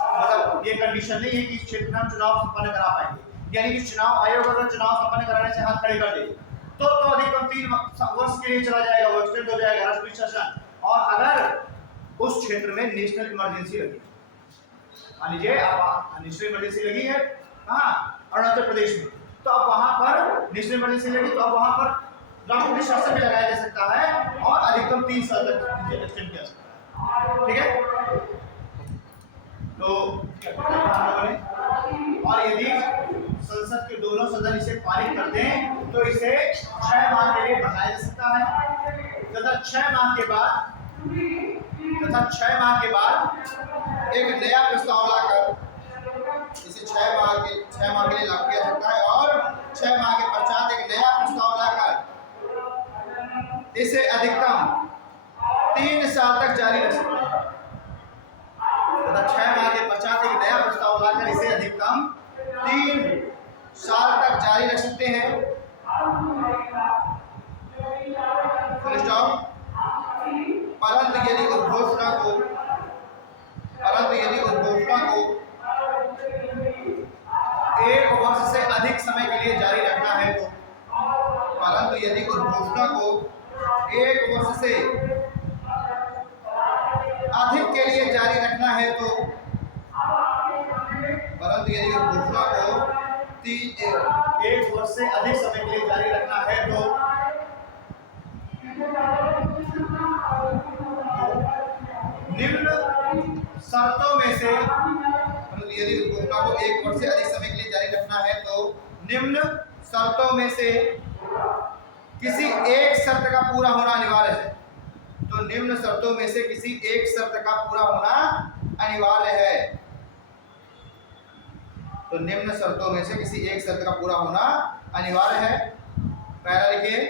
मतलब ये कंडीशन नहीं है कि इस क्षेत्र में हम चुनाव संपन्न करा पाएंगे, यानी कि चुनाव आयोग अगर चुनाव संपन्न कराने से हाथ खड़े कर दे तो अधिकतम 3 वर्ष के लिए चला जाएगा, वो एक्सटेंड हो जाएगा राष्ट्रीय शासन। और अगर उस क्षेत्र में नेशनल इमरजेंसी लगी, मान लीजिए आप नेशनल इमरजेंसी लगी है कहाँ, अरुणाचल प्रदेश में, तो अब वहां पर नेशनल इमरजेंसी लगी, तो अब वहां पर राष्ट्रपति शासन भी लगाया जा सकता है और अधिकतम 3 साल तक एक्सटेंड किया सकता है। ठीक है, तो और यदि संसद के दोनों सदन इसे पारित कर दें तो इसे 6 माह के लिए बढ़ाया जा सकता है तथा 6 माह के बाद एक नया प्रस्ताव लाकर इसे 6 माह के लिए लागू किया सकता है और 6 माह के पश्चात एक नया प्रस्ताव लाकर इसे अधिकतम 3 साल तक जारी रख सकता है तथा 6 माह के पश्चात एक नया प्रस्ताव लाकर इसे अधिकतम 3 साल तक जारी रख सकते हैं। Full stop. परंतु यदि उद्घोषणा को 1 वर्ष से अधिक समय के लिए जारी रखना है तो, परंतु यदि उद्घोषणा को 1 वर्ष से अधिक के लिए जारी रखना है तो, परंतु यदि घोषणा को 1 वर्ष से अधिक समय के लिए जारी रखना है तो निम्न शर्तों में से, परंतु यदि घोषणा को 1 वर्ष से अधिक समय के लिए जारी रखना है तो निम्न शर्तों में से किसी एक शर्त का पूरा होना अनिवार्य है। तो निम्न शर्तों में से किसी एक शर्त का पूरा होना अनिवार्य है। तो निम्न शर्तों में से किसी एक शर्त का पूरा होना अनिवार्य है। पहला लिखिए,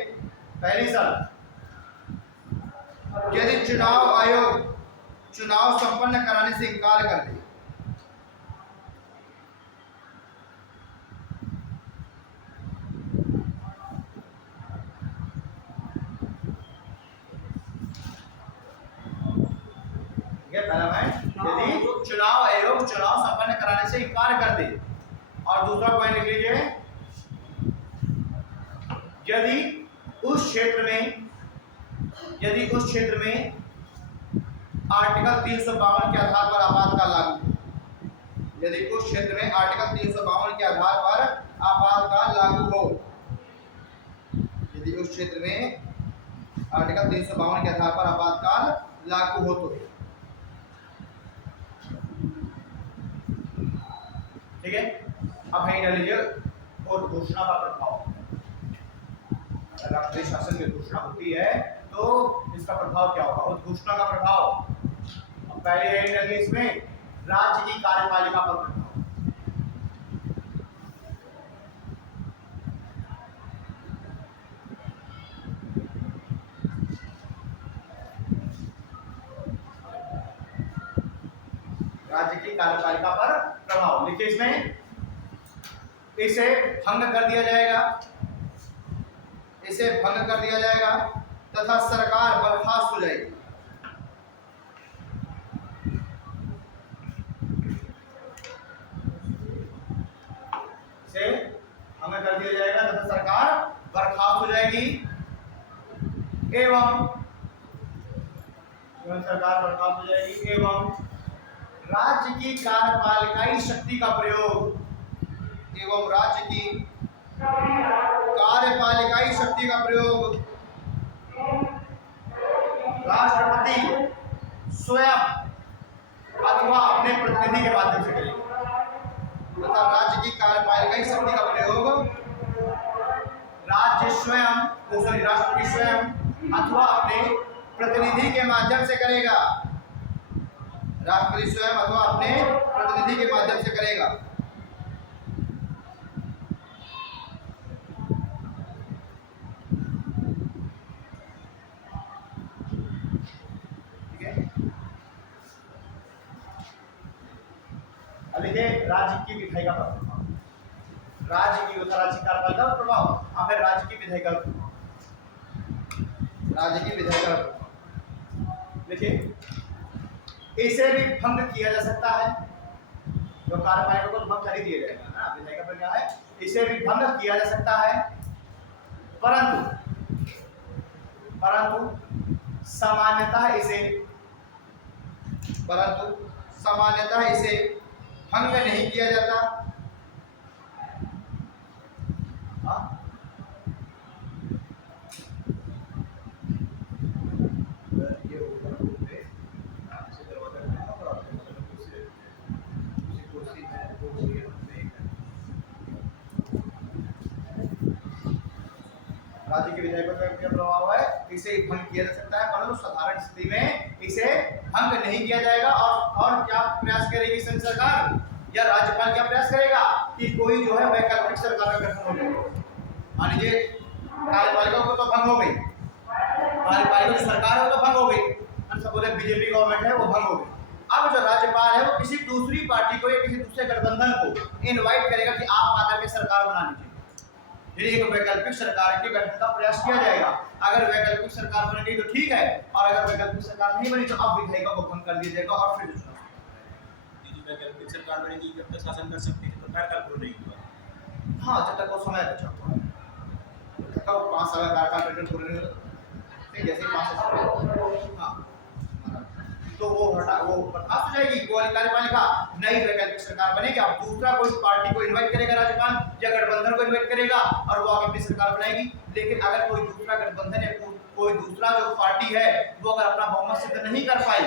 पहली शर्त, यदि चुनाव आयोग चुनाव संपन्न कराने से इनकार कर दे, पहला पॉइंट, यदि चुनाव आयोग चुनाव संपन्न कराने से इनकार कर दे, और दूसरा पॉइंट लिख लीजिए, यदि उस क्षेत्र में आर्टिकल 352 के आधार पर आपातकाल लागू, यदि उस क्षेत्र में आर्टिकल 352 के आधार पर आपातकाल लागू हो, यदि उस क्षेत्र में आर्टिकल 352 के आधार पर आपातकाल लागू हो तो, ठीक है। अब है डाल लीजिए और घोषणा का प्रभाव, राष्ट्रीय शासन में घोषणा होती है तो इसका प्रभाव क्या होगा, और घोषणा का प्रभाव पहले हेडिंग डालिए इसमें, राज्य की कार्यपालिका पर प्रभाव। राज्य की कार्यपालिका पर प्रभाव लिखिए इसमें, इसे भंग कर दिया जाएगा तथा सरकार बर्खास्त हो जाएगी। इसे भंग कर दिया जाएगा तथा सरकार बर्खास्त हो जाएगी एवं सरकार बर्खास्त हो जाएगी एवं राज्य की कार्यपालिकाई शक्ति का प्रयोग राष्ट्रपति स्वयं अथवा अपने प्रतिनिधि के माध्यम से करेगा, तथा राज्य की कार्यपालिकाई शक्ति का प्रयोग राष्ट्रपति स्वयं अथवा अपने प्रतिनिधि के माध्यम से करेगा, राष्ट्रपति स्वयं अथवा अपने प्रतिनिधि के माध्यम से करेगा। ठीक है, अब देखिए राज्य की विधायी का प्रभाव, राज्य की कार्यपालिका का प्रभाव, और फिर राज्य की विधायी का प्रभाव, देखिए इसे भी भंग किया जा सकता है, जो कार्यपालिका को भंग कर ही दिया जाएगा ना, विधायिका पर क्या है, इसे भी भंग किया जा सकता है, परंतु सामान्यतः इसे परंतु सामान्यतः इसे भंग नहीं किया जाता। हाँ? राज्य के विधायकों पर क्या प्रभाव है, इसे भंग किया जा सकता है, परंतु साधारण स्थिति में इसे भंग नहीं किया जाएगा। और क्या प्रयास करेगी संघ सरकार या राज्यपाल, क्या प्रयास करेगा कि कोई जो है वैकल्पिक सरकार का गठन हो जाए। मान लीजिए कार्यपालिका को तो भंग हो गई, कार्यपालिका जो सरकार है वो तो भंग हो गई, बीजेपी गवर्नमेंट है वो भंग हो गई। अब जो राज्यपाल है वो किसी दूसरी पार्टी को या किसी दूसरे गठबंधन को इनवाइट करेगा कि आप आकर के सरकार बना लीजिए। एक वैकल्पिक सरकार के गठन का प्रयास किया जाएगा। अगर वैकल्पिक सरकार बन गई तो ठीक है, और अगर वैकल्पिक सरकार नहीं बनी तो अब विधायिका को भंग कर दिया जाएगा और फिर वैकल्पिक सरकार बनेगी जब तक शासन कर सकती है, तो कार्यकाल पूरा नहीं हुआ। हाँ, जब तक वो समय बचा हुआ है, तब 5 साल का कार्यकाल पूरा नहीं होता, जैसे 5 साल, हाँ, तो वो बर्खास्त हो जाएगी वो वाली कार्यपालिका, नई वैकल्पिक सरकार बनेगी। अब दूसरा कोई पार्टी को इनवाइट करेगा राज्यपाल या गठबंधन को इनवाइट करेगा और वो आगे अपनी सरकार बनाएगी। लेकिन अगर कोई दूसरा गठबंधन या कोई दूसरा जो पार्टी है वो अगर अपना बहुमत सिद्ध नहीं कर पाई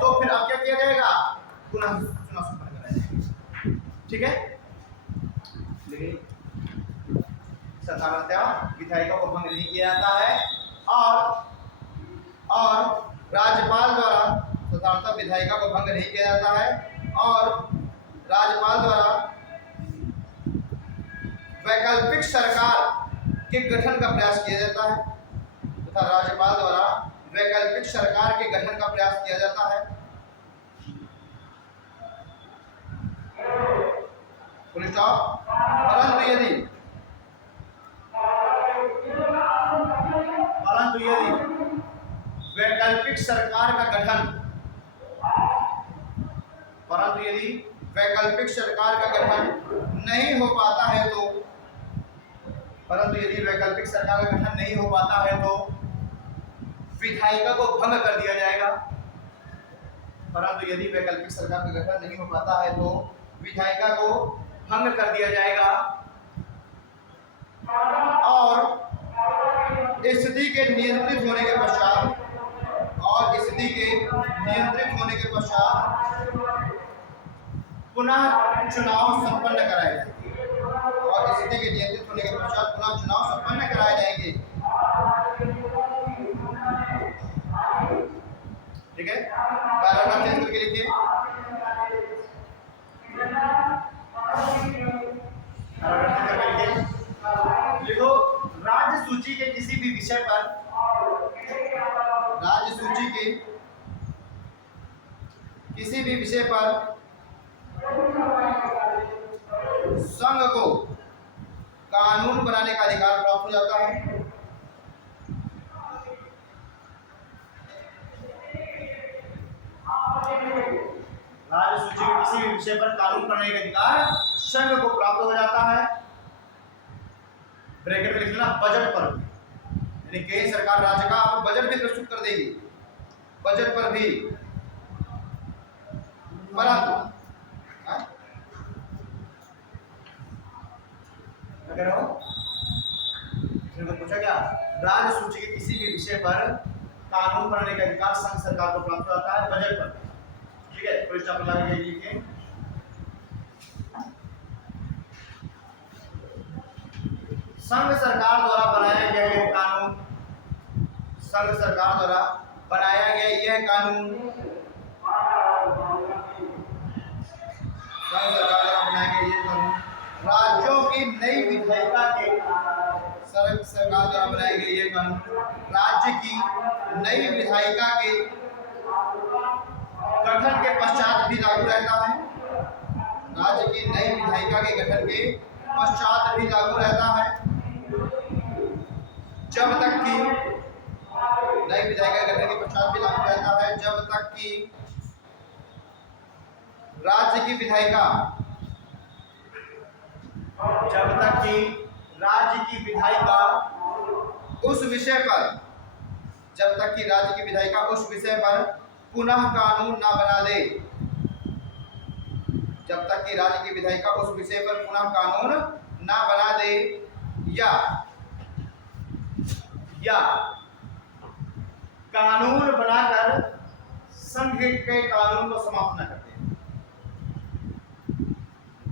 तो फिर अब क्या किया जाएगा, पुनः चुनाव संपन्न कराया जाएगा। ठीक है, लेकिन साधारणतः विधायिका को भंग नहीं किया जाता है और राज्यपाल द्वारा साधारणतः विधायिका को भंग नहीं किया जाता है और राज्यपाल द्वारा वैकल्पिक सरकार के गठन का प्रयास किया जाता है तथा राज्यपाल द्वारा वैकल्पिक सरकार के गठन का प्रयास किया जाता है। Full stop. परंतु यदि वैकल्पिक सरकार का गठन नहीं हो पाता है तो विधायिका को भंग कर दिया जाएगा। और स्थिति के नियंत्रित होने के पश्चात पुनः चुनाव संपन्न कराए जाएंगे। ठीक है, पैराग्राफ चेंज करके लिखिए। लिखो, राज्य सूची के किसी भी विषय पर संघ को कानून बनाने का अधिकार प्राप्त हो जाता है। राज्य सूची के किसी भी विषय पर कानून बनाने का अधिकार संघ को प्राप्त हो जाता है। ब्रैकेट में लिखना बजट पर, यानी केंद्र सरकार राज्य का आपको बजट भी प्रस्तुत कर देगी, बजट पर भी। परंतु पूछा क्या, राज्य सूची के किसी भी विषय पर कानून बनाने का अधिकार संघ सरकार को प्राप्त होता है बजट पर। ठीक है, पुलिस स्टॉप लगा के लिखिए। संघ सरकार द्वारा बनाया गया यह कानून राज्यों की नई विधायिका के सरकार द्वारा बनाए गए ये कानून राज्य की नई विधायिका के गठन के पश्चात भी लागू रहता है। राज्य की नई विधायिका के गठन के पश्चात भी लागू रहता है, जब तक कि नई विधायिका के गठन के पश्चात भी लागू रहता है जब तक कि राज्य की विधायिका उस विषय पर पुनः कानून ना बना दे, जब तक कि राज्य की विधायिका उस विषय पर पुनः कानून ना बना दे या कानून बनाकर संघ के कानून को समाप्त न कर दे।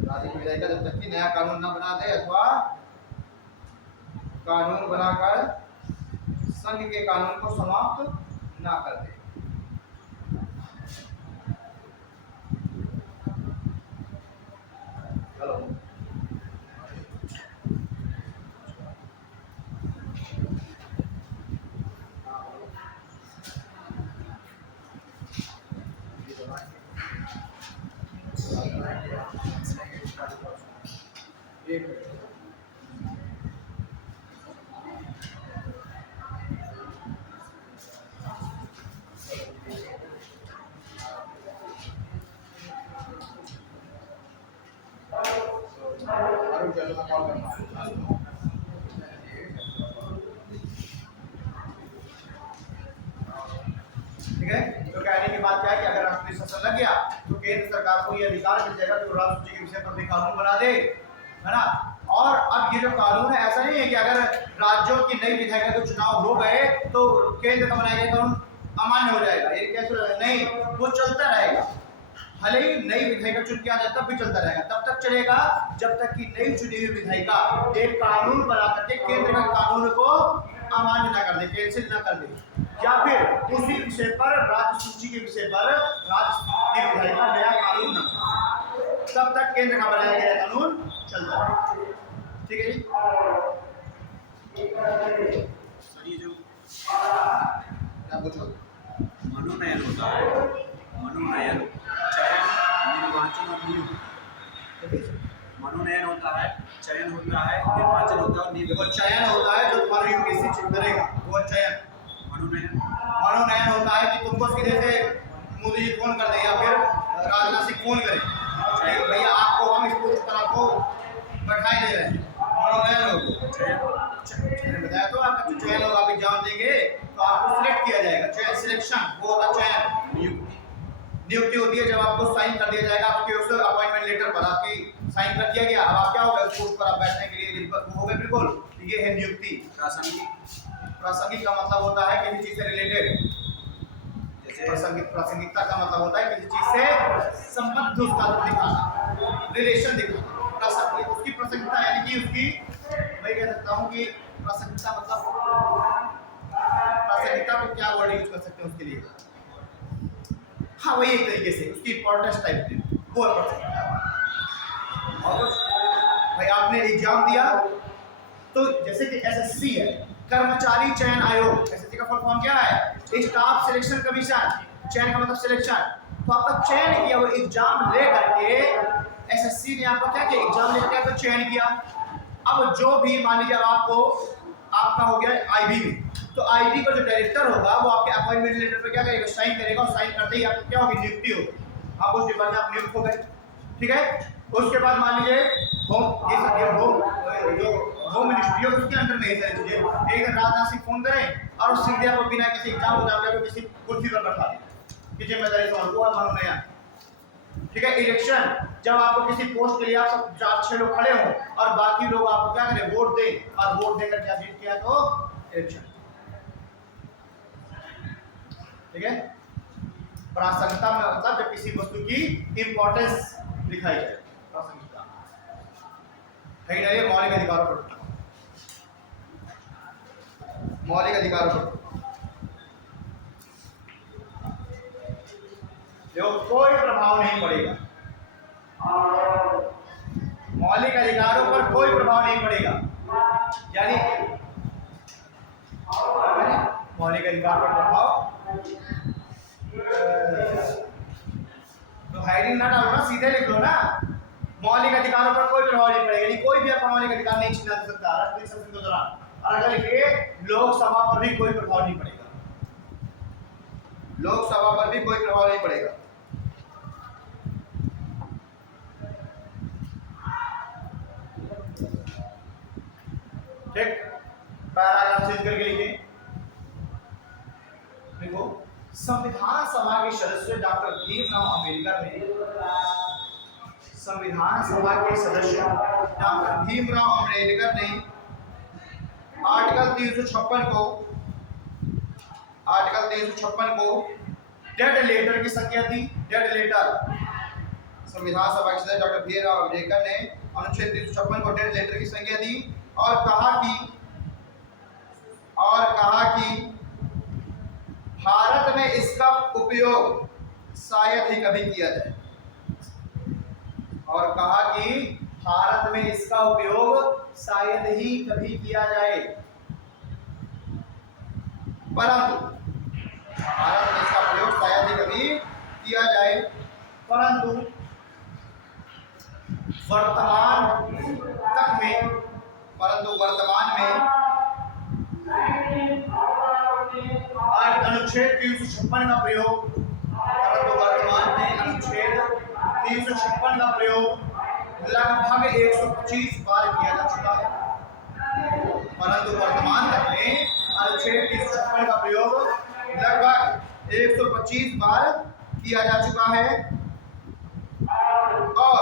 राज्य की विधायिका जब तक कि नया कानून ना बना दे अथवा कानून बनाकर संघ के कानून को समाप्त ना कर दे। हेलो, ठीक है। तो कहने की बात क्या है कि अगर राष्ट्रीय शासन लग गया तो केंद्र सरकार को ये अधिकार मिल जाएगा कि वो राज्य सूची के विषय पर भी कानून बना दे, है ना। और अब ये जो कानून है ऐसा नहीं है कि अगर राज्यों की नई विधायिका के चुनाव हो गए तो केंद्र का बनाया गया कानून अमान्य हो जाएगा, ये कैसे? नहीं, वो चलता रहेगा। भले ही नई विधायिका चुन के आ जाए तब भी चलता रहेगा, तब तक चलेगा जब तक कि नई चुनी हुई विधायिका एक कानून बना करके केंद्र के कानून को अमान्य न कर दे, कैंसिल न कर दे, या फिर उसी विषय पर राज्य सूची के विषय पर राज्य की विधायिका नया कानून न बनाए, तब तक केंद्र का बनाया गया कानून चलता रहेगा। ठीक है जी। सर ये जो क्या पूछो? मनोनयन होता है, मनोनयन, चयन, निर्वाचन और नियुक्ति। मनोनयन होता है, चयन होता है, निर्वाचन होता है और नियुक्ति। देखो, चयन होता है जो तुम्हारा यूपीएससी चेक करेगा, वो चयन। मनोनयन होता है कि तुमको सीधे से मोदी जी फोन कर दे या फिर राजनाथ सिंह फोन करे, भैया आपको हम इस पोस्ट पर आपको बैठाए दे रहे हैं, मनोनयन होगा। मैंने बताया तो आपका जो चयन होगा, आप एग्जाम देंगे तो आपको सिलेक्ट किया जाएगा, चयन, सिलेक्शन, वो होगा चयन। नियुक्ति होती है जब आपको साइन कर दिया जाएगा, आपके उस अपॉइंटमेंट लेटर पर आपकी साइन कर दिया गया, अब आप क्या होगा, उस पोस्ट पर आप बैठने के लिए हो गए, बिल्कुल। ये है नियुक्ति। प्रासंगिक का मतलब होता है किसी चीज से रिलेटेड, जैसे प्रासंगिकता का मतलब होता है किसी चीज से संबंध उसका दिखाना, रिलेशन दिखाना। प्रासंगिक, उसकी प्रासंगिकता यानी कि उसकी, मैं कह सकता हूँ कि प्रासंगिकता मतलब, प्रासंगिकता को क्या वर्ड यूज कर सकते हैं उसके लिए? हाँ, वही एक तरीके से उसकी इंपॉर्टेंस टाइप की, वो और भाई आपने एग्जाम दिया तो जैसे कि एसएससी है, कर्मचारी चयन आयोग, एसएससी का फुल फॉर्म क्या है? Staff selection commission. चयन का मतलब सिलेक्शन। तो आपका चयन किया, वो एग्जाम ले करके एसएससी ने आपको क्या किया, एग्जाम लेकर आपको चयन किया। अब जो भी मान लीजिए आपको, आपका हो गया आईबी में, तो आईबी का जो डायरेक्टर होगा वो आपके अपॉइंटमेंट लेटर पे क्या करेगा, साइन करेगा, और साइन करते ही आपको क्या होगी, नियुक्ति होगी, आप उस डिपार्टमेंट में आप नियुक्त हो गए। ठीक है। उसके बाद मान लीजिए होम, ये सब जो होम मिनिस्ट्री है उसके अंडर में ये सारी चीजें, एक राजनाथ सिंह फोन करें और सीधे आपको बिना किसी एग्जाम हो किसी कुर्सी पर बैठा दें कि जिम्मेदारी संभालो, मनोनयन। ठीक है। इलेक्शन, जब आपको किसी पोस्ट के लिए आप सब 4-6 लोग खड़े हों और बाकी लोग आपको क्या करें, वोट दें, और वोट देकर क्या जीत किया तो इलेक्शन। ठीक है। प्रासंगिकता में मतलब जब किसी वस्तु की इंपॉर्टेंस दिखाई जाए, प्रासंगिकता है ना। ये मौलिक अधिकारों पर, मौलिक अधिकारों पर जो कोई प्रभाव नहीं पड़ेगा, मौलिक अधिकारों पर कोई प्रभाव नहीं पड़ेगा, यानी मौलिक अधिकार पर प्रभाव, तो हेडिंग ना डालो ना, सीधे लिख लो ना, मौलिक अधिकारों पर कोई प्रभाव नहीं पड़ेगा, यानी कोई भी आपका मौलिक अधिकार नहीं छीना जा सकता राष्ट्रीय शासन के दौरान। और अगर लिखिए लोकसभा पर भी कोई प्रभाव नहीं पड़ेगा, लोकसभा पर भी कोई प्रभाव नहीं पड़ेगा। ठीक, पैराग्राफ चेंज करके लिखिए, देखो संविधान सभा के सदस्य डॉक्टर भीमराव अम्बेडकर ने संविधान सभा के सदस्य डॉक्टर भीमराव अम्बेडकर ने आर्टिकल 356 को डेड लेटर की संज्ञा दी। डेड लेटर, संविधान सभा के सदस्य डॉक्टर भीमराव अम्बेडकर ने अनुच्छेद 356 को डेड लेटर की संज्ञा दी और कहा कि भारत में इसका उपयोग शायद ही कभी किया जाए। और कहा कि भारत में इसका उपयोग शायद ही कभी किया जाए, परंतु भारत में इसका प्रयोग शायद ही कभी किया जाए, परंतु वर्तमान में अनुच्छेद 356 का प्रयोग, लगभग 125 बार किया जा चुका है। परंतु वर्तमान तक में अनुच्छेद 356 का प्रयोग लगभग 125 बार किया जा चुका है। और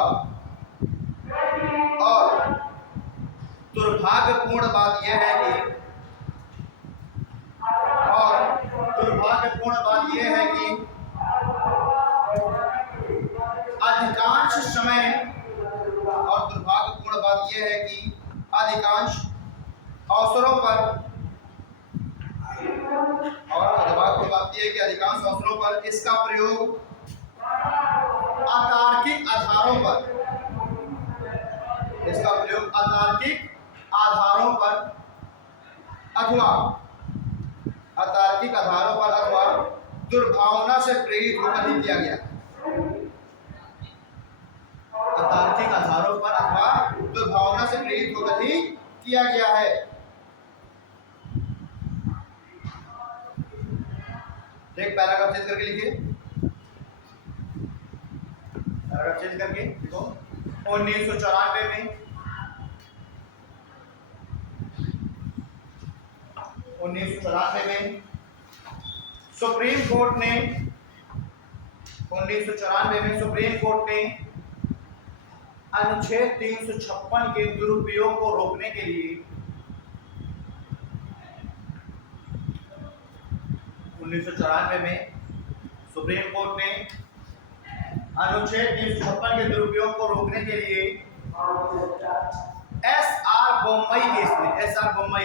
दुर्भाग्यपूर्ण बात यह है कि अधिकांश अवसरों पर इसका प्रयोग अतार्किक आधारों पर अथवा दुर्भावना से प्रेरित होकर ही किया गया। अतार्किक आधारों पर अथवा दुर्भावना से प्रेरित होकर ही किया गया है। एक पैराग्राफ चेंज करके लिखिए। पैराग्राफ चेंज करके देखो, 1994 में सुप्रीम कोर्ट ने अनुच्छेद 356 के दुरुपयोग को रोकने के लिए 1994 में सुप्रीम कोर्ट ने अनुच्छेद 356 के दुरुपयोग को रोकने के लिए एस.आर. बोम्मई केस में 356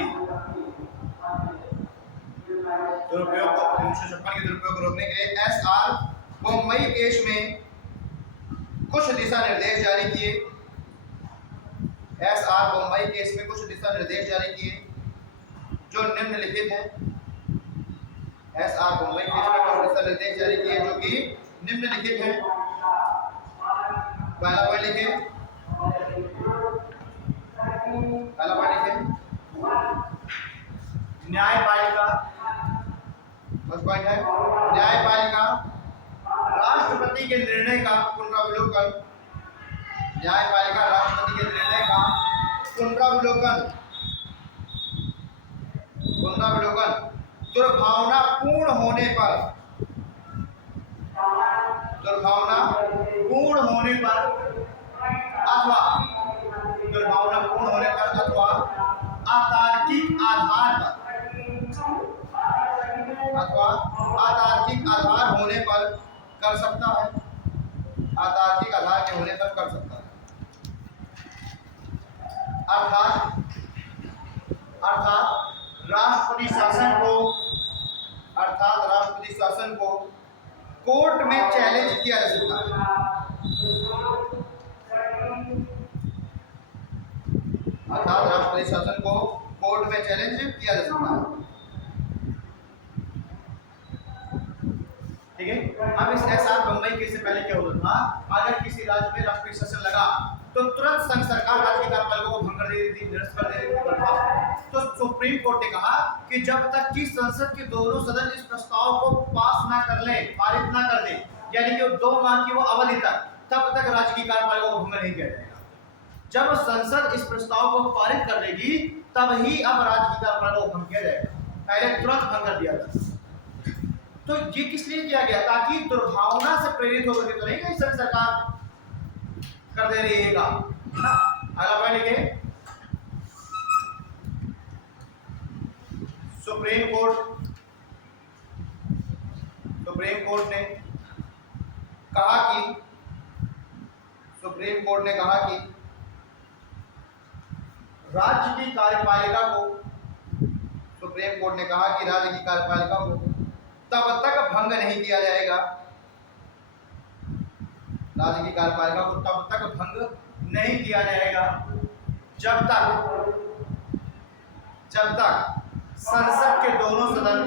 के दुरुपयोग को रोकने के लिए एस.आर. बोम्मई केस में कुछ दिशा निर्देश जारी किए। एस.आर. बोम्मई केस में कुछ दिशा निर्देश जारी किए जो निम्नलिखित हैं। एस.आर. बोम्मई केस में कुछ दिशा निर्देश जारी किए जो कि निम्नलिखित हैं। पहला पॉइंट लिखिए। न्यायपालिका, फर्स्ट पॉइंट है न्यायपालिका राष्ट्रपति के निर्णय का पुनरावलोकन। न्यायपालिका राष्ट्रपति के निर्णय का पुनरावलोकन दुर्भावनापूर्ण होने पर अथवा अतार्किक आधार होने पर कर सकता है। अतार्किक आधार के होने पर कर सकता है। अर्थात राष्ट्रपति शासन को कोर्ट में चैलेंज किया जा सकता है। अर्थात राष्ट्रपति शासन को कोर्ट में चैलेंज किया जा सकता है। ठीक है। अब इस एस.आर. बोम्मई केस से पहले क्या होता था, अगर किसी राज्य में राष्ट्रीय शासन लगा तो तुरंत संघ सरकार राज्य की कार्यपालिका को भंग कर दे देती, निरस्त कर दे देती। तो सुप्रीम कोर्ट ने कहा कि जब तक कि संसद के दोनों सदन इस प्रस्ताव को पारित ना कर दे, यानी कि 2 माह की वो अवधि तक, तब तक राज्य की कार्यपालिका को भंग नहीं किया जाएगा। जब संसद इस प्रस्ताव को पारित कर देगी तब ही अब राज्य की कार्यपालिका को भंग किया जाएगा। पहले तुरंत भंग कर दिया था। तो ये किस लिए किया गया? ताकि दुर्भावना से प्रेरित होकर के तो नहीं कहीं सरकार कर दे रही है काम, है ना? अगला पॉइंट लिखे, सुप्रीम कोर्ट ने कहा कि सुप्रीम कोर्ट ने कहा कि राज्य की कार्यपालिका को सुप्रीम कोर्ट ने कहा कि राज्य की कार्यपालिका को तब तक भंग नहीं किया जाएगा, राज्य की कार्यपालिका को तब तक भंग नहीं किया जाएगा जब तक संसद के दोनों सदन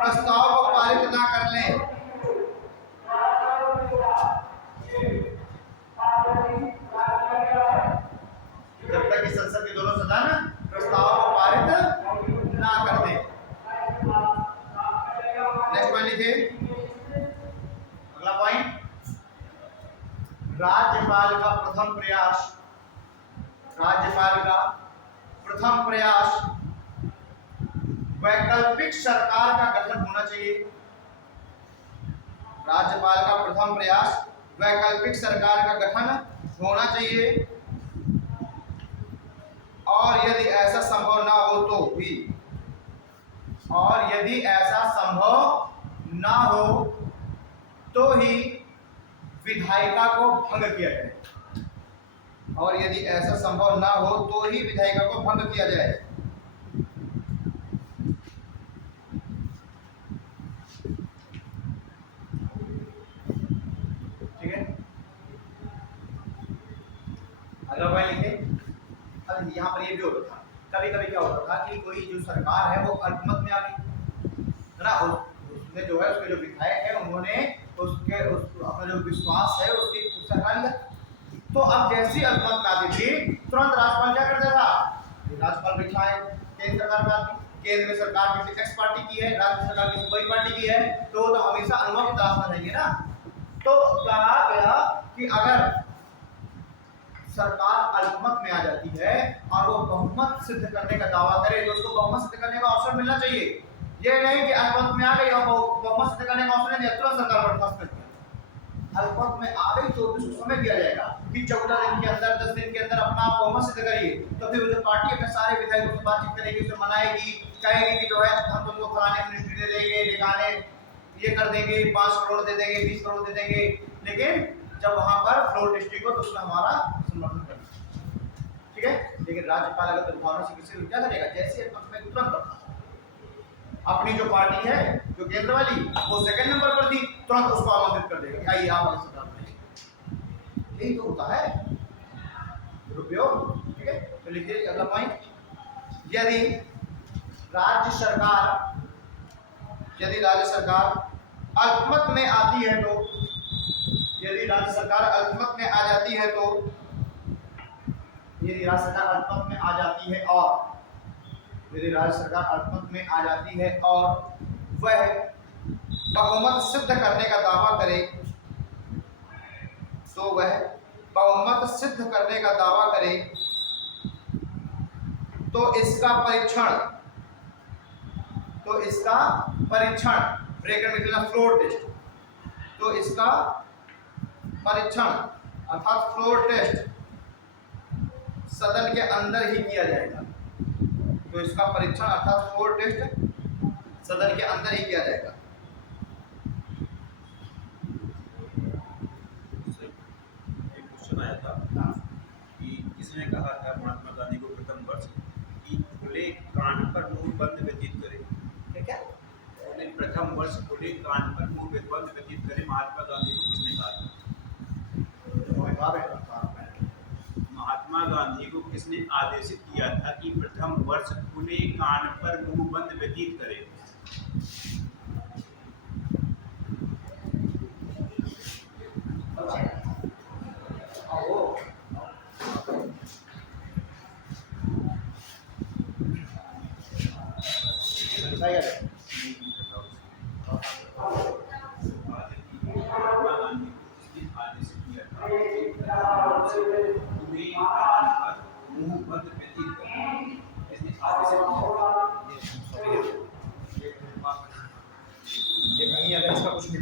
प्रस्ताव को पारित ना कर लें। जब तक कि संसद के दोनों सदन प्रस्ताव को पारित ना कर दें। नेक्स्ट पॉइंट लिखिए, अगला पॉइंट, राज्यपाल का प्रथम प्रयास वैकल्पिक सरकार का गठन होना चाहिए। राज्यपाल का प्रथम प्रयास वैकल्पिक सरकार का गठन होना चाहिए, और यदि ऐसा संभव ना हो तो ही विधायिका को भंग किया जाए। और यदि ऐसा संभव ना हो तो ही विधायिका को भंग किया जाए। ठीक है, अगला पॉइंट लिखिए। अब यहाँ पर ये भी होता था, कभी कभी क्या होता था कि कोई जो सरकार है वो अल्पमत में आ गई, है ना? उसने जो है उसके जो विधायक है उन्होंने अपना जो विश्वास है उससे हटा लिया। तो अब जैसी अल्पमत में आती थी तुरंत राज्यपाल क्या करता था? राज्यपाल बैठा है केंद्र सरकार में आती, केंद्र में सरकार किसी एक्स पार्टी की है, राज्य सरकार किसी कोई पार्टी की है, तो हमेशा अनुमति की तलाश में रहेंगे ना। तो कहा गया कि अगर सरकार अल्पमत में आ जाती है और वो बहुमत सिद्ध करने का दावा करे तो उसको बहुमत सिद्ध करने का अवसर मिलना चाहिए। ये नहीं कि अल्पमत में आ गई और बहुमत सिद्ध करने का अवसर नहीं दिया, तुरंत सरकार बर्खास्त कर दिया। अल्पमत में आ गई तो उसको समय दिया जाएगा कि 14 दिन के अंदर 10 दिन के अंदर अपना बहुमत सिद्ध करिए। तो फिर जो पार्टी अपने सारे विधायकों से बातचीत करेगी, उसे मनाएगी, कहेगी कि जो है हम तुमको फलाने मिनिस्ट्री दे देंगे, ठिकाने ये कर देंगे, 5 करोड़ दे देंगे, 20 करोड़ दे देंगे। लेकिन जब वहां पर फ्लोर डिस्ट्रिक्ट हो तो उसमें हमारा समर्थन करें। ठीक है, लेकिन राज्यपाल अगर दुर्भावना से किसी क्या करेगा? जैसे में तुरंत अपनी जो पार्टी है जो केंद्र वाली वो सेकंड नंबर पर थी, तुरंत उसको आमंत्रित कर देगा कि आइए आप हमारी सरकार में। यही तो होता है दुरुपयोग। ठीक है, तो लिखिए अगला पॉइंट, यदि राज्य सरकार अल्पमत में आती है तो, यदि राज्य सरकार अल्पमत में आ जाती है तो, यदि राज्य सरकार अल्पमत में आ जाती है और यदि राज्य सरकार अल्पमत में आ जाती है और वह बहुमत सिद्ध करने का दावा करे, तो वह बहुमत सिद्ध करने का दावा करे तो इसका परीक्षण ब्रैकेट में लिखना फ्लोर टेस्ट, तो इसका परीक्षण अर्थात फ्लोर टेस्ट सदन के अंदर ही किया जाएगा। तो इसका परीक्षण अर्थात फ्लोर टेस्ट सदन के अंदर ही किया जाएगा। एक क्वेश्चन आया था कि किसने कहा था महात्मा गांधी को प्रथम वर्ष कि खुले कान पर मुंह बंद व्यतीत करें। क्या? प्रथम वर्ष खुले कान पर मुंह बंद व्यतीत करें, महात्मा गांधी को किसने कहा था? महात्मा गांधी को किसने आदेशित किया था कि प्रथम वर्ष खुले कान पर मुंह बंद व्यतीत करें? मुंह बंद व्यतीत करें, इसने आदेशित किया था।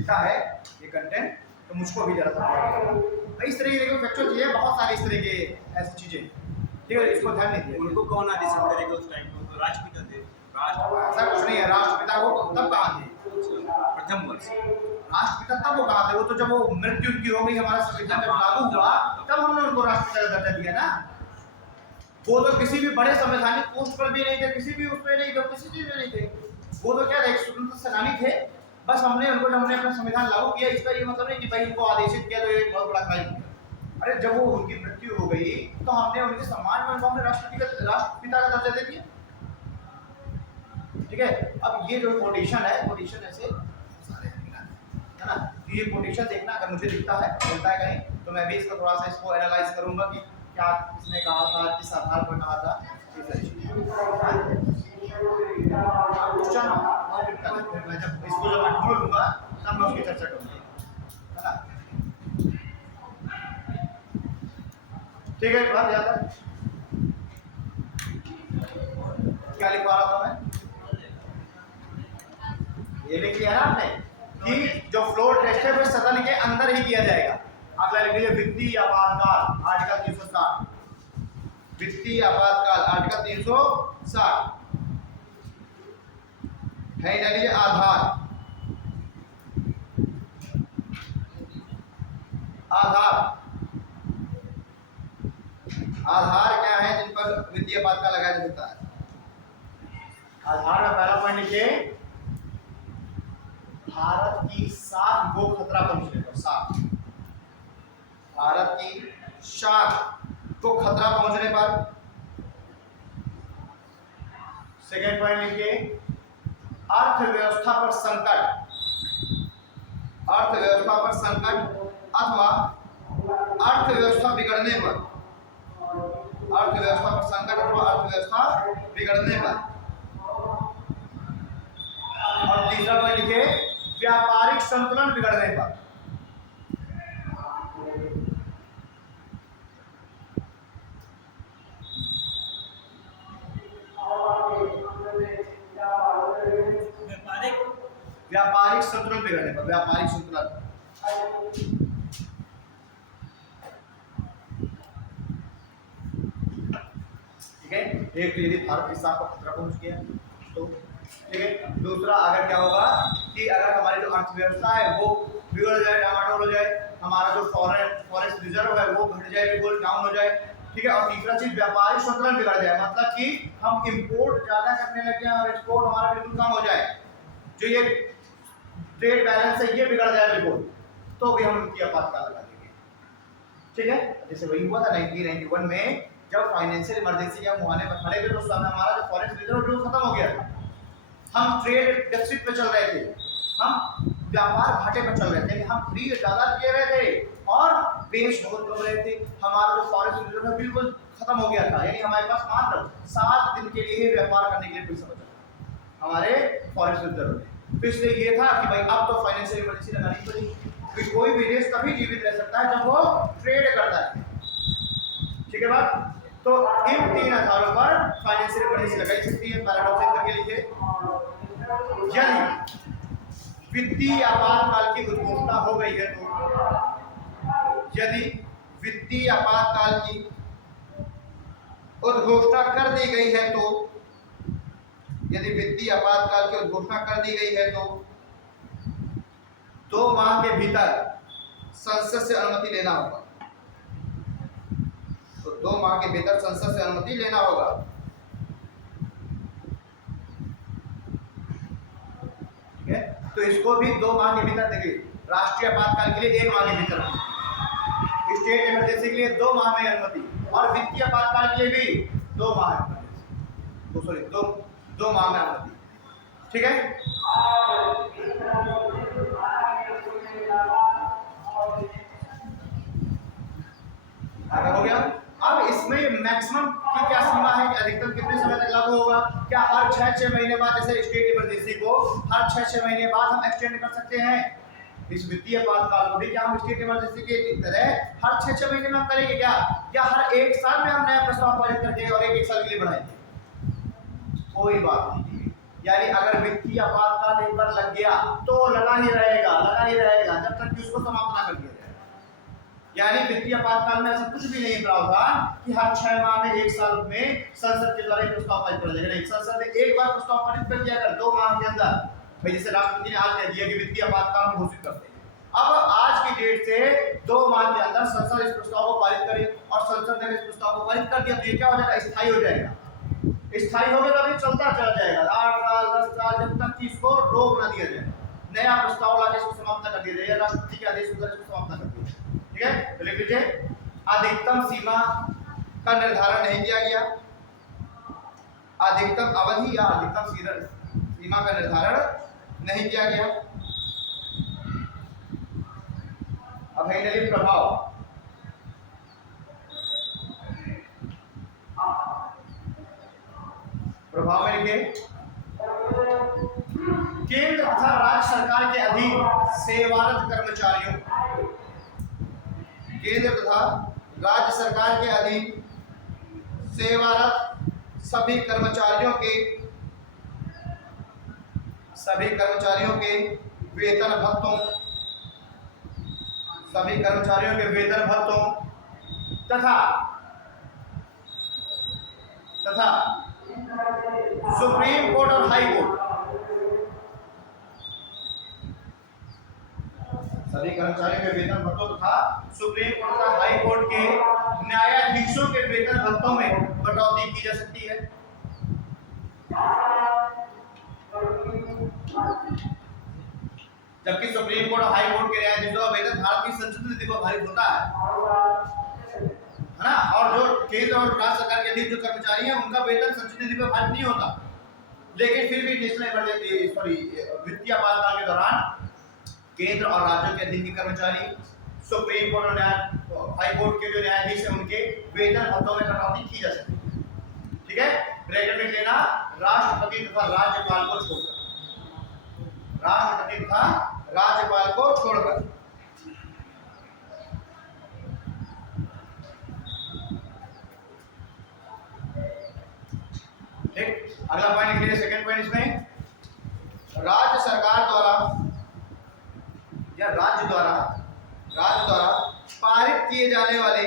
मिलता है ये कंटेंट, तो मुझको भी जरा सा provide करना। इस तरीके के फैक्चुअल चीजें बहुत सारी, इस तरह के ऐसी चीजें, ठीक है, इसको ध्यान नहीं दिया। उनको कौन आदेशित करेगा उस टाइम को? तो राष्ट्रपिता थे। राष्ट्र ऐसा कुछ नहीं है, राष्ट्रपिता वो तब कहाँ थे? प्रथम वर्ष राष्ट्रपिता तब वो कहाँ थे? वो तो जब वो मृत्यु उनकी हो गई, हमारा संविधान जब लागू हुआ तब हमने उनको राष्ट्रपिता का दर्जा दिया ना। वो तो किसी भी बड़े संवैधानिक पोस्ट पर भी नहीं थे, किसी भी उस पर नहीं थे, किसी चीज में नहीं थे। वो तो क्या थे, स्वतंत्र सेनानी थे। बस हमने उनको, जब हमने अपना संविधान लागू किया, इसका ये मतलब नहीं कि भाई इनको आदेशित किया तो ये बहुत बड़ा क्राइम हो गया। अरे जब वो उनकी मृत्यु हो गई तो हमने उनके सम्मान में उनको हमने राष्ट्रपिता का दर्जा दे दिया। ठीक है, अब ये जो कोटेशन है, कोटेशन ऐसे सारे है ना, तो ये कोटेशन देखना, अगर मुझे दिखता है मिलता है कहीं, तो मैं भी इसको थोड़ा सा इसको एनालाइज करूंगा कि क्या किसने कहा था, किस आधार पर कहा था। मैं जब इसको जब मैं ढूंढ लूंगा तब मैं उसकी चर्चा करूंगा, है ना। ठीक है, बात याद है क्या लिखवा रहा था मैं? ये लिख लिया ना आपने कि जो फ्लोर टेस्ट है वो सदन के अंदर ही किया जाएगा। अगला लिख लीजिए, वित्तीय आपातकाल आर्टिकल 360, वित्तीय आपातकाल आर्टिकल 360 है। डालिए आधार, आधार, आधार क्या है जिन पर वित्तीय आपातकाल लगाया जा सकता है? आधार में पहला पॉइंट लिखिए, भारत की साख को खतरा पहुंचने पर, साख, भारत की साख को खतरा पहुंचने पर। सेकेंड पॉइंट लिखिए, अर्थव्यवस्था पर संकट, अर्थव्यवस्था पर संकट अथवा अर्थव्यवस्था बिगड़ने पर, अर्थव्यवस्था पर संकट अथवा अर्थव्यवस्था बिगड़ने पर। और तीसरा पॉइंट लिखिए, व्यापारिक संतुलन बिगड़ने पर। व्यापारिक संतुलन बिगड़ने पर, व्यापारिक संतुलन। ठीक है, एक यदि भारत की साख को खतरा पहुंच गया तो ठीक है। दूसरा, अगर क्या होगा कि अगर हमारी जो अर्थव्यवस्था है वो बिगड़ जाए, डामाडोल हो जाए, हमारा जो फॉरेस्ट रिजर्व है वो घट जाए, बिल्कुल डाउन हो जाए। ठीक है, और तीसरा चीज, व्यापारिक संतुलन बिगड़ जाए, मतलब कि हम इंपोर्ट ज्यादा करने लग जाए और एक्सपोर्ट हमारा बिल्कुल कम हो जाए, जो ये ट्रेड बैलेंस है ये बिगड़ जाए बिल्कुल, तो भी हम वित्तीय आपातकाल लगा देंगे। ठीक है, जैसे वही हुआ था 1991 में, जब फाइनेंशियल इमरजेंसी के हम मुहाने पर खड़े थे तो उस समय हमारा जो फॉरेस्ट रिजर्व जो खत्म हो गया था, हम ट्रेड डेफिसिट पे चल रहे थे, हम व्यापार घाटे पर चल रहे थे, हम खरीद ज्यादा किए रहे थे और बेच बहुत कम रहे थे। हमारा जो फॉरेस्ट रिजर्व है बिल्कुल खत्म हो गया था, यानी हमारे पास मात्र 7 दिन के लिए व्यापार करने के लिए पैसा बचा हमारे फॉरेस्ट रिजर्व में। तो इसलिए ये था कि भाई अब तो फाइनेंशियल इमरजेंसी लगानी पड़ेगी, क्योंकि कोई भी देश तभी जीवित रह सकता है जब वो ट्रेड करता है। ठीक है बात, तो इन 3 आधारों पर फाइनेंशियल इमरजेंसी लगाई सकती है। पैराग्राफ चेक करके लिखिए, यदि वित्तीय आपातकाल की घोषणा हो गई है तो, यदि वित्तीय आपातकाल की उद्घोषणा कर दी गई है तो, यदि वित्तीय आपातकाल की उद्घोषणा कर दी गई है तो 2 माह के भीतर संसद से अनुमति लेना होगा। तो 2 माह के भीतर संसद से अनुमति लेना होगा। ठीक है, तो इसको भी 2 माह के भीतर, देखिए राष्ट्रीय आपातकाल के लिए 1 माह के भीतर, स्टेट इमरजेंसी के लिए 2 माह में अनुमति, और वित्तीय आपातकाल के लिए भी 2 माह, सॉरी 2 माह में अनुमति। ठीक है, आगे हो गया। अब इसमें मैक्सिमम की क्या सीमा है कि अधिकतम कितने समय तक लागू होगा? क्या हर 6-6 महीने बाद, जैसे स्टेट इमरजेंसी को हर 6-6 महीने बाद हम एक्सटेंड कर सकते हैं, इस वित्तीय आपातकाल को भी क्या हम स्टेट इमरजेंसी के तरह हर 6-6 महीने में हम करेंगे क्या, या हर 1 साल में हम नया प्रस्ताव पारित करके और 1 साल के लिए बढ़ाएंगे? कोई बात नहीं, यानी अगर वित्तीय आपातकाल एक बार लग गया तो लगा ही रहेगा जब तक कि उसको समाप्त ना कर दिया जाए। यानी वित्तीय आपातकाल में ऐसा कुछ भी नहीं प्रावधान कि हर 6 माह में 1 साल में संसद के द्वारा प्रस्ताव पारित कर देगा। नहीं, संसद ने एक बार प्रस्ताव पारित कर दिया अगर 2 माह के अंदर, भाई जैसे राष्ट्रपति ने आज कह दिया कि वित्तीय आपातकाल घोषित करते हैं, अब आज की डेट से 2 माह के अंदर संसद इस प्रस्ताव को पारित करे और संसद ने इस प्रस्ताव को पारित कर दिया तो ये क्या हो जाएगा, स्थायी हो जाएगा। स्थायी हो गया तो ये चलता चला जाएगा 8 साल 10 साल जब तक कि इसको रोक ना दिया जाए, नया प्रस्ताव लाके इसको समाप्त कर दिया जाए, राष्ट्रपति के आदेश पर इसको समाप्त कर दिया जाए। ठीक है, तो लिख लीजिए अधिकतम सीमा का निर्धारण नहीं किया गया, अधिकतम अवधि या अधिकतम सीमा का निर्धारण नहीं किया गया। अब है लिख प्रभाव। प्रभाव में लिखिए केंद्र तथा राज्य सरकार के अधीन सेवारत कर्मचारियों, केंद्र तथा राज्य सरकार के अधीन सेवारत सभी कर्मचारियों के वेतन भत्तों, सभी कर्मचारियों के वेतन भत्तों तथा सुप्रीम कोर्ट और हाई कोर्ट, सभी कर्मचारियों के वेतन भत्तों तथा सुप्रीम कोर्ट तथा हाई कोर्ट के न्यायाधीशों के वेतन भत्तों में कटौती की जा सकती है। जबकि सुप्रीम कोर्ट और हाई कोर्ट के न्यायाधीशों का वेतन भारत की संसदीय नीति पर आधारित होता है ना, और जो केंद्र और राज्य सरकार के अधीन जो कर्मचारी हैं उनका वेतन संसदीय नीति पर आधारित नहीं होता, लेकिन फिर भी नेशनल इमरजेंसी वित्तीय आपातकाल के दौरान केंद्र और राज्यों के अधीन के कर्मचारी, सुप्रीम कोर्ट और हाई कोर्ट के जो न्यायाधीश हैं उनके वेतन भत्तों में कटौती की जा सकती है। ठीक है, ब्रैकेट में लेना राष्ट्रपति तथा राज्यपाल को छोड़कर, राष्ट्रपति तथा राज्यपाल को छोड़कर। ठीक, अगला पॉइंट लिख लीजिए, सेकंड पॉइंट इसमें राज्य सरकार द्वारा या राज्य द्वारा पारित किए जाने वाले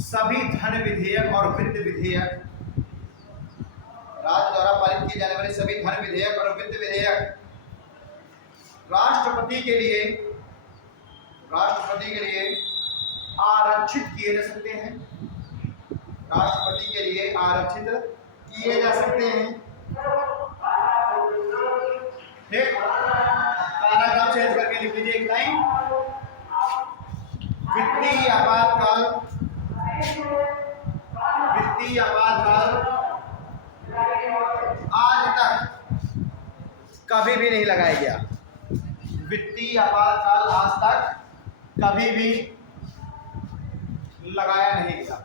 सभी धन विधेयक और वित्त विधेयक, राज्य द्वारा पारित किए जाने वाले सभी धन विधेयक और वित्त विधेयक राष्ट्रपति के लिए आरक्षित किए जा सकते हैं, राष्ट्रपति के लिए आरक्षित किए जा सकते हैं। ठीक, पैराग्राफ चेंज करके लिख लीजिए एक लाइन, वित्तीय आपातकाल आज तक कभी भी नहीं लगाया गया, वित्तीय आपातकाल आज तक कभी भी लगाया नहीं गया।